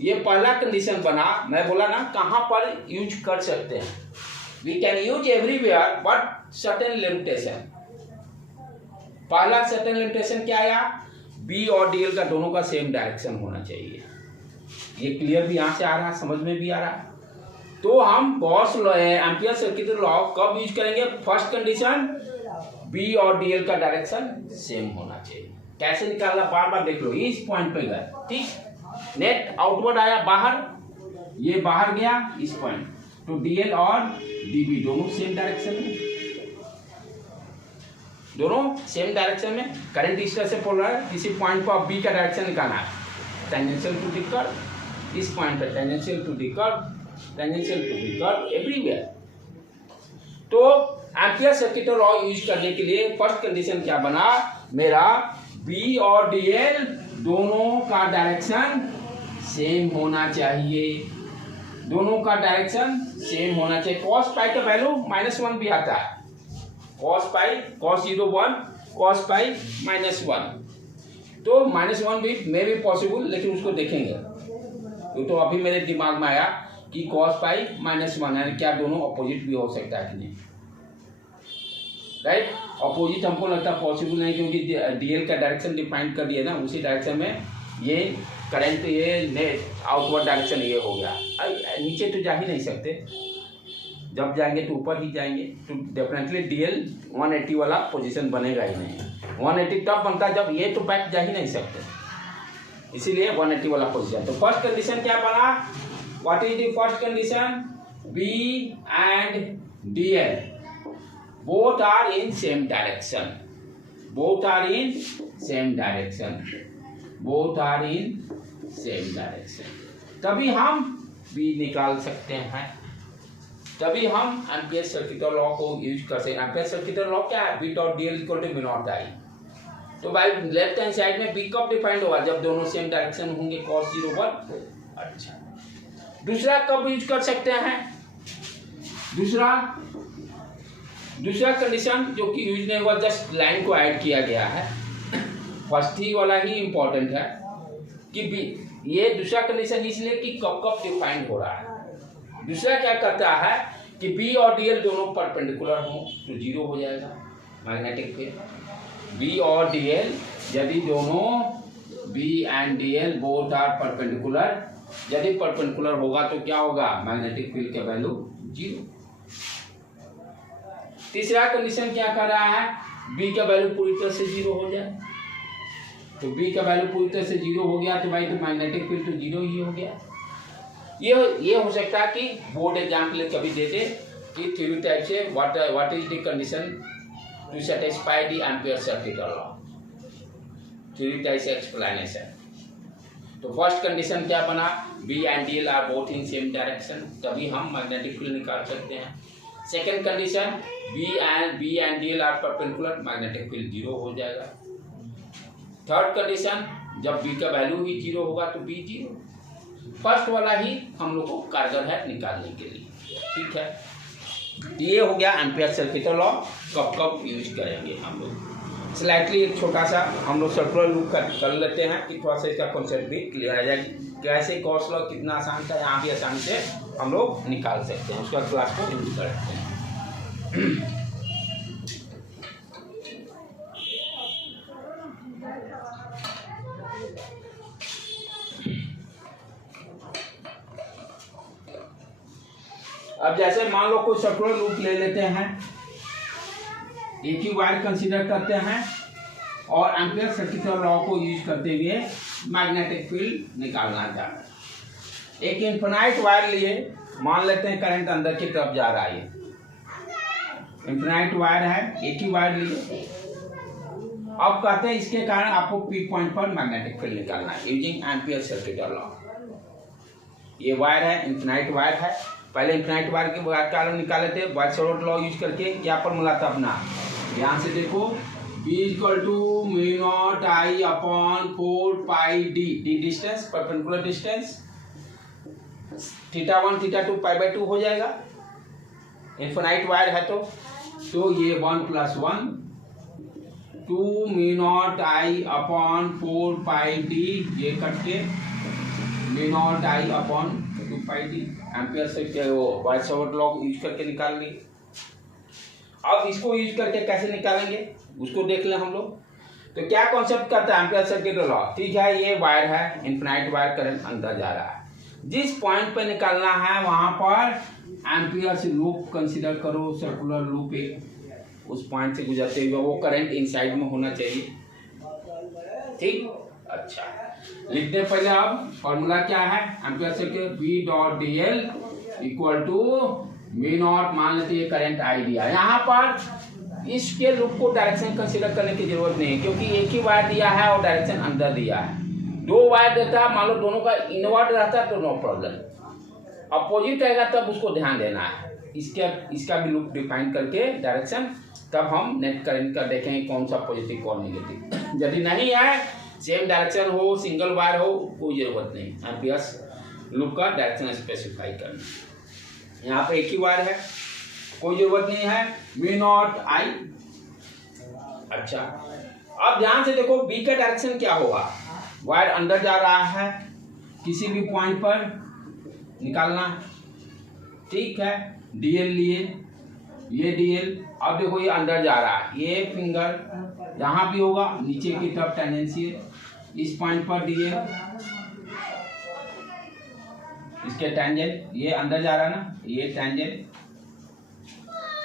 ये पहला कंडीशन बना, मैं बोला ना कहां पर यूज कर सकते हैं, we can use everywhere but certain limitation. पहला सर्टेन लिमिटेशन क्या आया, बी और डीएल का दोनों का सेम डायरेक्शन होना चाहिए। ये क्लियर भी यहाँ से आ रहा है, समझ में भी आ रहा है। तो हम Gauss law, ampere circuit law कब यूज करेंगे, फर्स्ट कंडीशन बी और डीएल का डायरेक्शन सेम होना चाहिए। कैसे निकालना, बार बार देख लो, इस पॉइंट पे गए, ठीक, नेट आउटवर्ड आया बाहर, ये बाहर गया इस पॉइंट, तो डीएल और डीबी दोनों सेम डायरेक्शन में, दोनों सेम डायरेक्शन में। करंट इस तरह से बोल रहा है, किसी पॉइंट पर बी का डायरेक्शन निकालना है, टेंजेंशियल टू द कर्व, इस पॉइंट पर tangential to the curve, tangential to the curve everywhere. तो एम्पियर सर्किट लॉ यूज करने के लिए फर्स्ट कंडीशन क्या बना मेरा, बी और डीएल दोनों का डायरेक्शन सेम होना चाहिए, दोनों का डायरेक्शन सेम होना चाहिए। कॉस पाई का वैल्यू -1 भी आता है, कॉस पाई, cos 0 1, cos पाई -1, तो -1 भी मे भी पॉसिबल, लेकिन उसको देखेंगे। तो अभी मेरे दिमाग में आया कि cos पाई -1 है, क्या दोनों अपोजिट भी हो सकता है कि नहीं, राइट। अपोजिट हमको लगता है पॉसिबल नहीं, क्योंकि डीएल का डायरेक्शन डिफाइन कर दिया ना, उसी डायरेक्शन में ये करंट, ये नेट आउटवर्ड डायरेक्शन ये हो गया। नीचे तो जा ही नहीं सकते, जब जाएंगे तो ऊपर ही जाएंगे, तो डेफिनेटली डीएल 180 वाला पोजीशन बनेगा ही नहीं। 180 तब बनता है जब ये तो बैक जा ही नहीं सकते, इसीलिए 180 वाला पोजीशन। तो फर्स्ट कंडीशन क्या बना, what is the first condition, B and DL both are in same direction, both are in same direction, both are in same direction, तभी हम B निकाल सकते हैं, तभी हम एम्पियर सर्किट लॉ को यूज कर सकते हैं। एम्पियर सर्किट लॉ क्या है, B dot D L equal to B not I. तो भाई लेफ्ट हैंड साइड में B कब डिफाइंड होगा, जब दोनों सेम डायरेक्शन होंगे, cos 0 1। अच्छा, दूसरा कब यूज कर सकते हैं, दूसरा कंडीशन जो कि यूज नहीं हुआ, जस्ट लाइन को ऐड किया गया है, फर्स्ट ही वाला ही इंपॉर्टेंट है कि बी, ये दूसरा कंडीशन इसलिए कि कब कब डिफाइंड हो रहा है। दूसरा क्या करता है कि बी और डीएल दोनों परपेंडिकुलर हो तो 0 हो जाएगा मैग्नेटिक फील्ड। बी और डीएल यदि दोनों B and DL both are perpendicular, यदि परपेंडिकुलर होगा तो क्या होगा, मैग्नेटिक फील्ड का वैल्यू 0। तीसरा कंडीशन क्या कर रहा है, बी का वैल्यू पूरी तरह से 0 हो जाए, तो बी का वैल्यू पूरी तरह से 0 हो गया तो भाई तो मैग्नेटिक फील्ड तो 0 ही हो गया। ये हो सकता है कि बोर्ड एग्जाम्पल कभी देते कि थ्योरी टाइप से what is the condition to satisfy the ampere circuit law, theory type से एक्सप्लेनेशन। तो फर्स्ट कंडीशन क्या बना, B and DL are both in same direction, तभी हम मैग्नेटिक फील्ड निकाल सकते हैं। Second condition, B and DL are perpendicular, magnetic field 0 हो जाएगा। थर्ड कंडीशन, जब बी का वैल्यू ही 0 होगा तो बी 0। फर्स्ट वाला ही हम लोग को कारगर है निकालने के लिए, ठीक है। ये हो गया एम्पियर सर्किट लॉ, कब कब यूज करेंगे हम लोग। स्लाइटली एक छोटा सा हम लोग सर्कुलर लूप कर लेते हैं कि थोड़ा सा इसका कॉन्सेप्ट भी क्लियर आ जाएगी, कैसे गॉस लॉ कितना आसान था, यहाँ भी आसानी से हम लोग निकाल सकते हैं, उसका क्लास को यूज करते हैं। अब जैसे मान लो कोई सर्कुलर लूप ले लेते हैं, एक ही वायर कंसीडर करते हैं और एम्पियर सर्किट लॉ को यूज करते हुए मैग्नेटिक फील्ड निकालना चाहते हैं। एक इन्फिनाइट वायर लिए, मान लेते हैं करंट अंदर की तरफ जा रहा है, इन्फिनाइट वायर है, एक ही वायर लिए। अब कहते हैं इसके कारण आपको पी पॉइंट पर मैग्नेटिक फील्ड निकालना है यूजिंग एम्पियर सर्किट लॉ। ये वायर है, इन्फिनाइट वायर है, पहले इन्फिनाइट वायर के कारण निकाले थे वायरसोर्ट लॉ यूज करके। क्या फॉर्मूला था अपना, ध्यान से देखो, B equal to mu not I upon 4 pi D, D distance, perpendicular distance, θ1 θ2 π/2 हो जाएगा, इन्फिनाइट वायर है तो ये 1 + 1 2 mu naught I upon 4 pi D, ये कट के mu naught I upon 2 pi D ampere circuit वो वायरसावर्त लॉ यूज करके निकाल लिए। अब इसको यूज करके कैसे निकालेंगे उसको देख लें हम लोग। तो क्या कॉन्सेप्ट करता है एम्पियर सर्किट लॉ? ठीक है, ये वायर है, इनफिनाइट वायर, करंट अंदर जा रहा है, जिस पॉइंट पे निकालना है वहां पर एम्पियर से लूप कंसीडर करो, सर्कुलर लूप एक उस पॉइंट से गुजरते हुए वो करंट इनसाइड में होना चाहिए। ठीक, अच्छा लिखते हैं पहले। अब फॉर्मूला क्या है ampere circuit? B dot D L equal to mu naught, मान लेते हैं करंट आई दिया। यहाँ पर इसके लूप को डायरेक्शन कंसीडर करने की जरूरत नहीं है, क्योंकि एक ही वायर दिया है और डायरेक्शन अंदर दिया है। दो वायर देता है, मान लो दोनों का इनवर्ट रहता है तो नो प्रॉब्लम। अपोजिट रहेगा तब उसको ध्यान देना है। इसका भी लूप डिफाइन करके डायरेक्शन, तब हम नेट करंट का देखेंगे कौन सा पॉजिटिव कौन नेगेटिव। यदि नहीं है, सेम डायरेक्शन हो, सिंगल वायर हो, कोई जरूरत नहीं एम्पियर लूप का डायरेक्शन स्पेसिफाई करना। यहाँ पे एक ही वायर है, कोई जरूरत नहीं है, वी नॉट आई। अच्छा, अब ध्यान से देखो बी का डायरेक्शन क्या होगा। वायर अंदर जा रहा है, किसी भी पॉइंट पर निकालना, ठीक है, डीएल लिए, ये डीएल। अब देखो ये अंदर जा रहा है, ये फिंगर यहाँ भी होगा, नीचे की तरफ टेंडेंशियल, इस पॉइंट पर डीएल, इसके टेंजेंट, ये अंदर जा रहा है ना, ये टेंजेंट,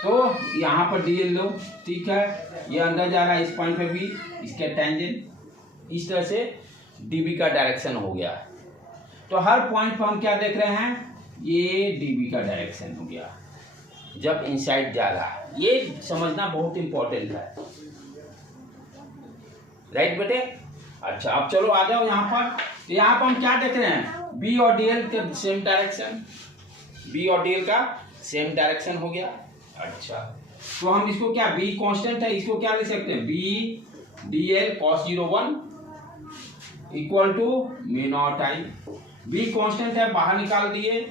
तो यहाँ पर डीएल लो, ठीक है, ये अंदर जा रहा है इस पॉइंट पे भी, इसके टेंजेंट। इस तरह से डीबी का डायरेक्शन हो गया। तो हर पॉइंट पर हम क्या देख रहे हैं, ये डीबी का डायरेक्शन हो गया जब इनसाइड जा रहा है। ये समझना बहुत इंपॉर्टेंट है, राइट बेटे। अच्छा, अब चलो आ जाओ यहाँ पर। तो यहाँ पर हम क्या देख रहे हैं, बी और डीएल के सेम डायरेक्शन, बी और डीएल का सेम डायरेक्शन हो गया। अच्छा, तो हम इसको क्या, बी कांस्टेंट है, इसको क्या लिख सकते हैं, B DL cos 01 equal to mu not I. B constant है, बाहर निकाल दिए,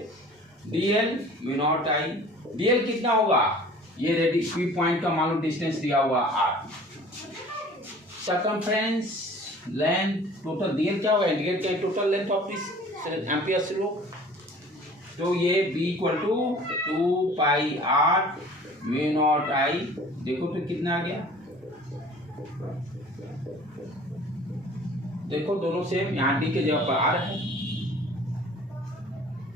DL mu not I. DL कितना होगा, ये रेडी पी पॉइंट का मान लो डिस्टेंस दिया हुआ R, circumference length, total DL क्या होगा, इंडिकेट किया total length of this Ampere से लो। तो ये B equal to 2 pi R mu not I. देखो तो कितना आ गया, देखो दोनों सेम, यहाँ डी के जगह पर आर है।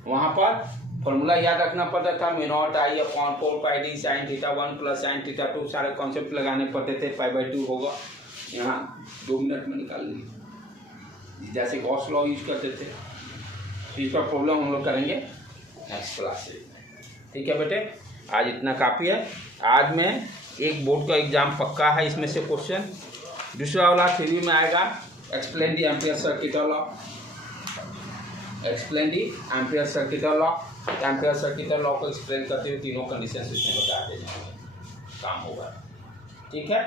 वहां पर फॉर्मूला याद रखना पड़ता था, me not I upon 4 pi D sine theta 1 plus sine theta 2, सारे कॉन्सेप्ट लगाने पड़ते थे। π/2 होगा, यहाँ 2 मिनट में निकाल लीजिए, जैसे गॉस लॉ यूज करते थे। तो इसका प्रॉब्लम हम लोग करेंगे नेक्स्ट क्लास से, ठीक है बेटे। आज इतना काफ़ी है। आज में एक बोर्ड का एग्जाम पक्का है, इसमें से क्वेश्चन। दूसरा वाला 3 में आएगा, explain the ampere circuit law, explain the ampere circuit law. Ampere circuit law को एक्सप्लेन करते हुए तीनों कंडीशन उसमें बता देंगे, काम होगा, ठीक है।